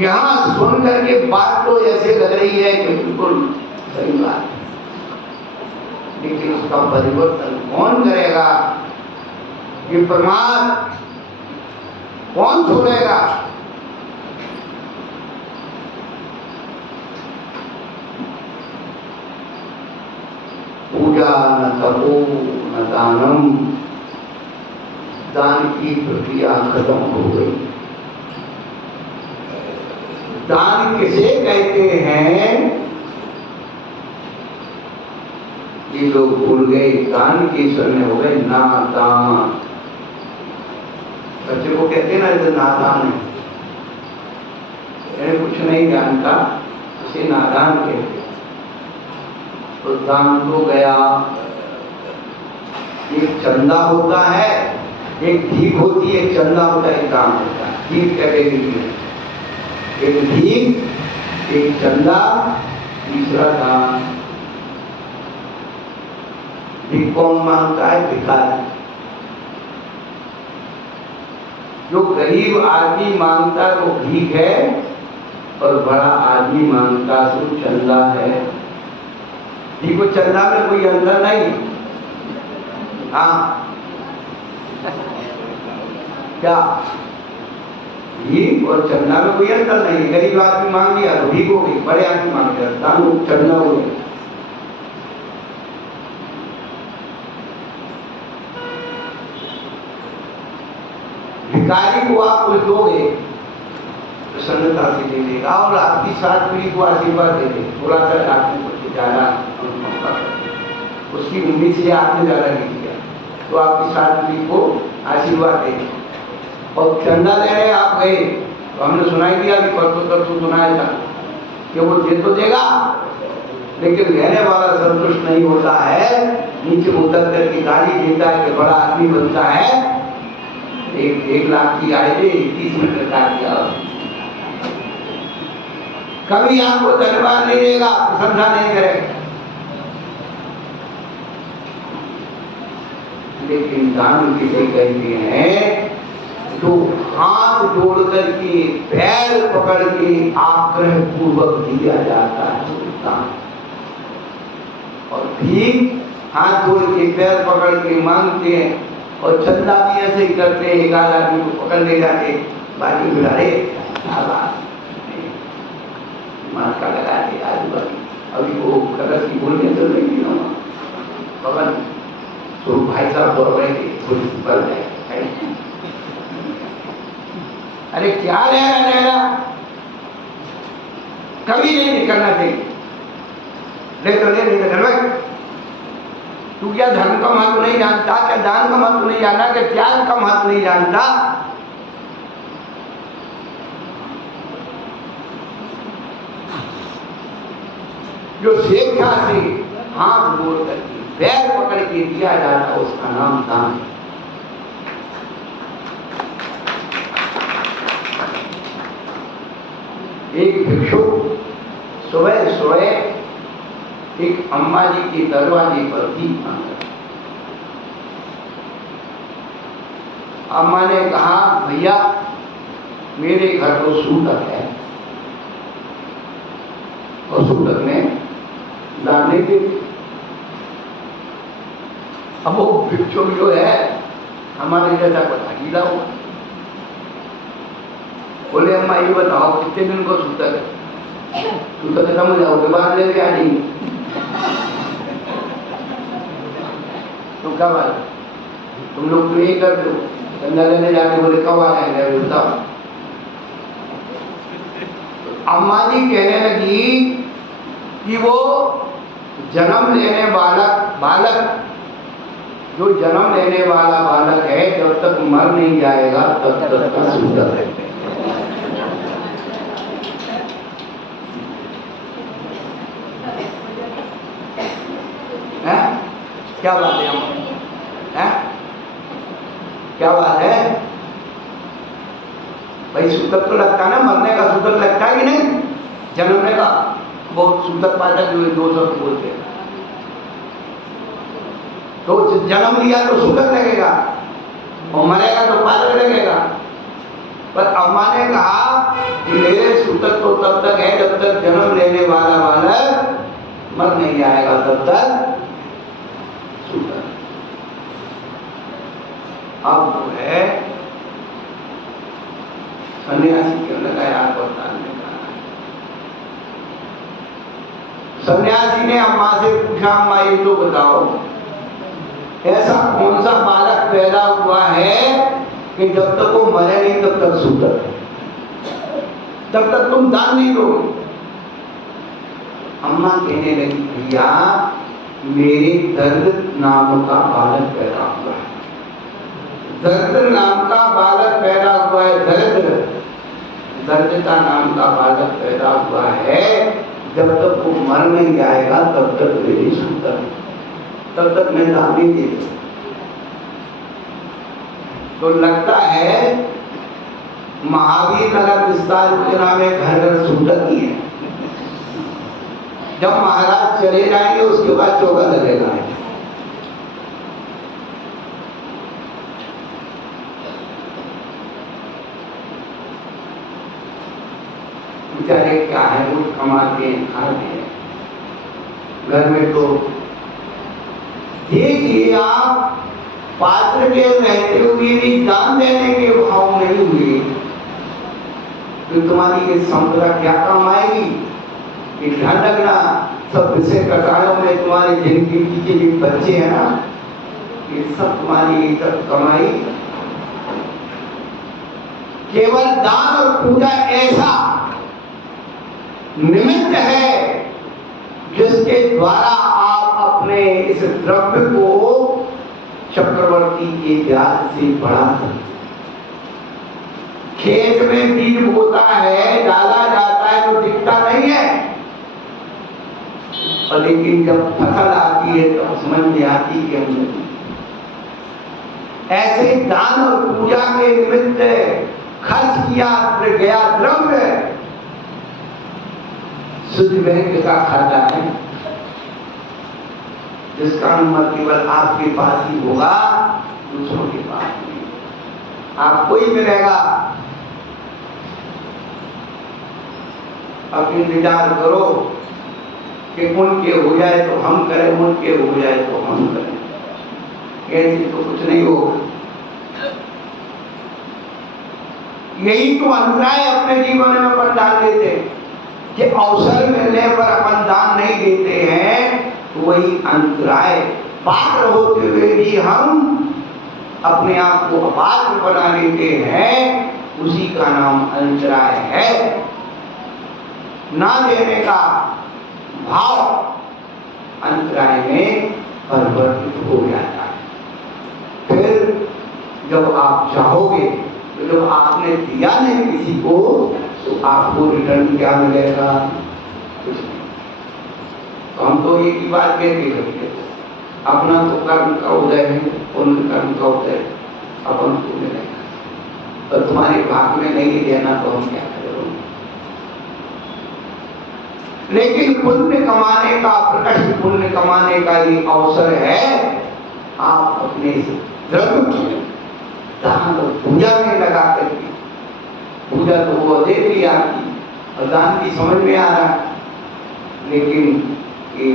यहाँ सुन करके बात तो ऐसे लग रही है कि बिल्कुल सही बात, लेकिन उसका परिवर्तन कौन करेगा? ये प्रमाद कौन छोड़ेगा? पूजा न तपो न दानम, दान की प्रक्रिया खत्म हो गई। दान किसे कहते हैं ये लोग भूल गए। दान के समय हो गए नादान। बच्चे को कहते हैं ना जैसे नादान है, कुछ नहीं जानता, उसे नादान कहते हैं। तो दान तो गया। एक चंदा होता है, एक भीख होती है, एक चंदा होता है, एक दान होता है। भीख कैटेगरी में एक भीख, एक चंदा, तीसरा दान। भीख कौन मांगता है? भिखारी। जो गरीब आदमी मांगता है वो भीख है, और बड़ा आदमी मांगता है वो चंदा है। भीख और चंदा में कोई अंतर नहीं। हाँ क्या? भीख और चंदा में कोई अंतर नहीं। गरीब आदमी मांग लिया तो भीख हो गई, बड़े आदमी मांग लिया दान हो, चंदा हो गया। भिखारी को आप कुछ दोगे प्रसन्नता से दे देगा, और आपकी सात पीढ़ी को आशीर्वाद दे दे। थोड़ा सा आपने कुछ ज्यादा उसकी उम्मीद से आपने ज्यादा नहीं किया तो आपकी सात पीढ़ी को आशीर्वाद दे। और चंदा दे रहे आप गए तो हमने सुनाई दिया कि परसों सुनाया था कि वो दे तो देगा, लेकिन रहने वाला संतुष्ट नहीं होता है, नीचे उतर करके गाली देता है कि बड़ा आदमी बनता है। 1 लाख की आय दे, 30 मीटर काट दिया, कभी आपको धन्यवाद नहीं देगा, प्रशंसा नहीं करेगा। लेकिन दान किसे कहते हैं? जो हाथ जोड़ करके, पैर पकड़ के आग्रह पूर्वक दिया जाता है दान। और भीख हाथ जोड़ के, पैर पकड़ के मांगते हैं, और चंदा भी ऐसे ही करते हैं। एक आदमी को पकड़ ले जाके बाजी में डाले, मार का लगा के आजू बाजू। अभी वो कलर की बोलने तो नहीं थी ना, पकड़ तो भाई साहब दौड़ रहे थे, पुलिस पर गए। अरे क्या रहेगा, कभी नहीं निकलना चाहिए। लेकर ले नहीं कर, तू क्या धर्म का महत्व नहीं जानता? क्या दान का महत्व नहीं जाना? क्या त्याग का महत्व नहीं जानता? जो स्वेच्छा से हाथ जोड़ करके, पैर पकड़ के दिया जाता उसका नाम दान है। एक भिक्षु सुबह एक अम्मा जी के दरवाजे पर भीख मांगा। अम्मा ने कहा, भैया मेरे घर को सूतक है, और सूतक में दान नहीं देते। अब वो भिक्षु जो है हमारे जैसा पता गीला हुआ, बोले अम्मा ये बताओ कितने दिन को सूतक है? सूतक खत्म हो जाओगे बाद लेके आ जाएंगे। तो कब आए? तुम लोग तो यही कर दो, गंगा लेने जाके बोले कब आ जाएंगे बताओ। अम्मा जी कहने लगी कि वो जन्म लेने वाला बालक, जो जन्म लेने वाला बालक है, जब तक मर नहीं जाएगा तब तक का सूतक है। क्या बात है अम्मा? क्या बात है भाई? सूतक तो लगता है ना, मरने का सूतक लगता है कि नहीं? जन्मने का बहुत सूतक पाठक जो है 2 शब्द बोलते हैं। तो जन्म लिया तो सूतक लगेगा और मरेगा तो पाठक लगेगा। पर अम्मा ने कहा कि मेरे सूतक तो तब तक है जब तक जन्म लेने वाला बालक मर नहीं जाएगा, तब तक सूतक। अब जो है सन्यासी क्यों लगाया बताने का? सन्यासी ने अम्मा से पूछा, अम्मा ये तो बताओ, ऐसा कौन सा बालक पैदा हुआ है कि जब तक वो मरे नहीं तब तक सूतक है, तब तक तुम दान नहीं दोगे? अम्मा कहने लगी, भैया मेरे दर्द नाम का बालक पैदा हुआ है। दर्द नाम का बालक पैदा हुआ है। दर्द का नाम का बालक पैदा हुआ है। जब तक वो मर नहीं जाएगा तब तक मेरी सूतक, तब तक मैं दान नहीं देता। तो लगता है महावीर नगर विस्तार योजना में घर सूतक ही है। जब महाराज चले जाएंगे उसके बाद चौका लगेगा। बेचारे क्या है, वो कमाते हैं खाते हैं घर में। तो देखिए आप, पात्र के रहते हुए भी दान देने के भाव नहीं हुए तो तुम्हारी ये संपदा क्या काम आएगी? ये ध्यान रखना, सब विषय कटायों में तुम्हारे जिनके पीछे जो बच्चे हैं ना, ये सब तुम्हारी सब कमाई केवल दान और पूजा ऐसा निमित्त है जिसके द्वारा आप अपने इस द्रव्य को चक्रवर्ती के ब्याज से बढ़ा सकते। खेत में बीज बोता है, डाला जाता है तो दिखता नहीं है, और लेकिन जब फसल आती है तो समझ में आती है उन्नति। ऐसे दान और पूजा के निमित्त खर्च किया गया द्रव्य शुद्ध बैंक का खाता है, जिसका नंबर केवल आपके पास ही होगा, दूसरों के पास नहीं। आपको ही मिलेगा। अपनी विचार करो कि उनके हो जाए तो हम करें, उनके हो जाए तो हम करें, ऐसे तो कुछ नहीं होगा। यही तो अंतराय अपने जीवन में अपन डाल देते हैं कि अवसर मिलने पर अपन दान नहीं देते हैं, तो वही अंतराय। पात्र होते हुए भी हम अपने आप को अपात्र बना लेते हैं, उसी का नाम अंतराय है। ना देने का भाव अंतराय में परिवर्तित हो जाता है। फिर जब आप चाहोगे, तो जब आपने दिया नहीं किसी को, तो आपको रिटर्न क्या मिलेगा? कुछ नहीं। तो हम तो एक ही बात कहते हैं, अपना तो कर्म का उदय है, उनके कर्म का उदय अपन को मिलेगा। तो तुम्हारे भाग में नहीं देना तो हम क्या करें? लेकिन पुण्य कमाने का, प्रकट पुण्य कमाने का ये अवसर है। आप अपने द्रव्य दान और पूजा में लगा करके, पूजा तो वो देख लिया आपकी, और दान की समझ में आ रहा है, लेकिन ये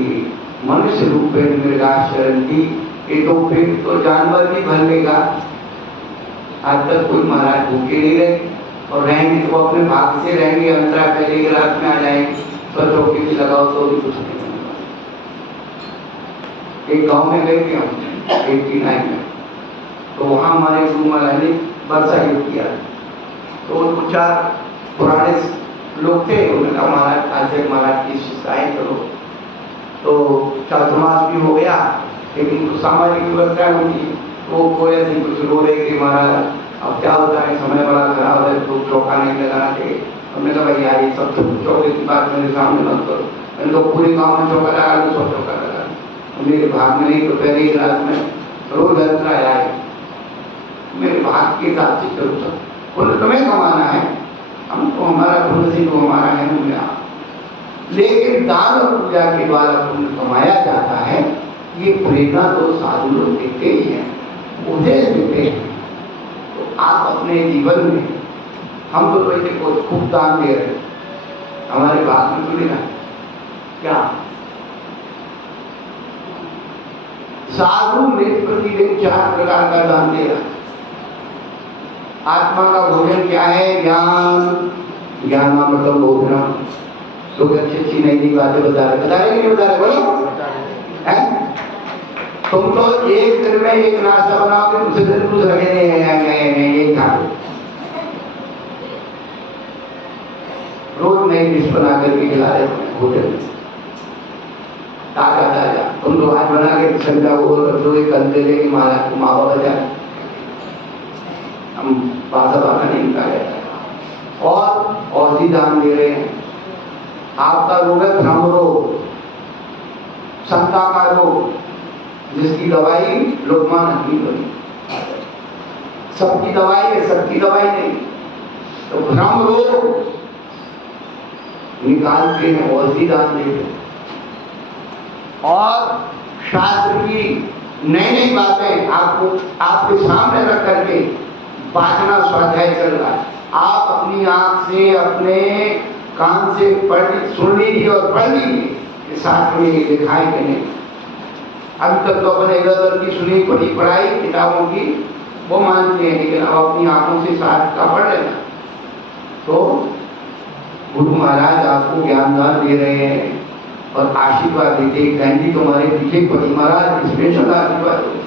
मनुष्य रूप में मृगाशरण की ये तो पेट तो जानवर भी भर लेगा। आज तक कोई महाराज भूखे नहीं रहे, और रहेंगे तो अपने भाग से रहेंगे, अंतरा पहले रात में आ जाएंगे, तो चौकी भी लगाओ तो भी कुछ नहीं। एक गांव में गए थे हम, 89 में। तो वहाँ हमारे गुरु महाराज ने वर्षा युद्ध किया। तो 2-4 पुराने लोग थे, उन्होंने कहा महाराज आचार्य महाराज की शिष्टाएं करो। तो चातुर्मास भी हो गया, लेकिन कुछ सामाजिक व्यवस्थाएं होती, वो कोई ऐसी कुछ रो रहे कि महाराज अब क्या होता है, समय बड़ा खराब है, तो चौका नहीं लगाना चाहिए। हमने कहा भाई यार ये सब चौके की बात मेरे सामने मत करो। मैंने तो पूरे गाँव में चौका लगा, तो सब चौका लगा। मेरे भाग में नहीं तो पहले ही रात में रोज यात्रा आया है, मेरे भाग के हिसाब से चलता। बोले तुम्हें कमाना है, हम तो हमारा पुण्य तो हमारा है ना, लेकिन दान और पूजा के द्वारा पुण्य कमाया जाता है। ये प्रेरणा तो साधु लोग देते ही हैं, उपदेश देते हैं। तो आप अपने जीवन में, हम तो वैसे को खूब दान दे रहे हैं, हमारे भाग में तो लेना क्या? साधु ने प्रतिदिन 4 प्रकार का दान दे रहा। आत्मा का भोजन क्या है? ज्ञान। ज्ञान का मतलब भोजन। लोग अच्छी नई नई बातें बता रहे कि नहीं बता रहे? बोलो है? तुम तो एक दिन में एक नाश्ता बनाओगे, दूसरे दिन कुछ रखे नहीं ये खा लो। रोज नई डिश बना करके खिला रहे होटल में, ताजा ताजा। तुम तो आज बना के संजा वो जो एक कल दे देगी महाराज को, माँ बाबा जाए, हम बासा बासा नहीं निकाले। और औषधि दान दे रहे हैं। आपका रोग है भ्रम रोग, शंका का रोग, जिसकी दवाई लोकमान नहीं बनी। सबकी दवाई है, सबकी दवाई नहीं। तो भ्रम रोग निकालते हैं, औषधि दान देते हैं। और शास्त्र की नई नई बातें आपको आपके सामने रख करके वाचना स्वाध्याय चल रहा है। आप अपनी आंख से, अपने कान से सुन लीजिए और पढ़ लीजिए कि शास्त्र में ये लिखा है कि नहीं। अभी तक तो अपने इधर उधर की सुनी पढ़ी पढ़ाई किताबों की वो मानते हैं, लेकिन अब अपनी आंखों से शास्त्र का पढ़ लेना। तो गुरु महाराज आपको ज्ञान दान दे रहे हैं और आशीर्वाद देते। गांधी तुम्हारे पीछे पड़ी, महाराज स्पेशल आशीर्वाद दो।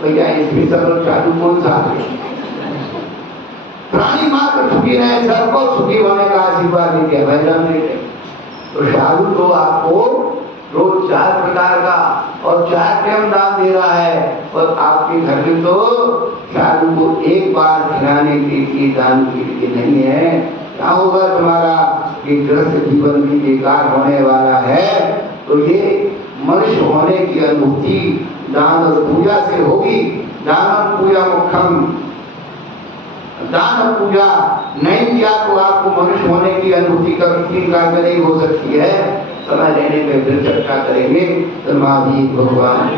भैया स्पेशल चालू कौन सा है? प्राणी मात्र सुखी रहे, सबको सुखी होने का आशीर्वाद देते भजन देते। तो साधु तो आपको रोज 4 प्रकार का और 4 टाइम दान दे रहा है, और आपके घर में तो साधु को एक बार खिलाने के लिए दान के लिए नहीं है। क्या होगा तुम्हारा? ये ग्रस्त जीवन भी बेकार होने वाला है। तो ये मनुष्य होने की अनुभूति दान और पूजा से होगी। दान पूजा मुख्यम, दान और पूजा नहीं किया तो आपको मनुष्य होने की अनुभूति कभी 3 कार्य नहीं हो सकती है। समय लेने में फिर चर्चा करेंगे। तो माँ भी भगवान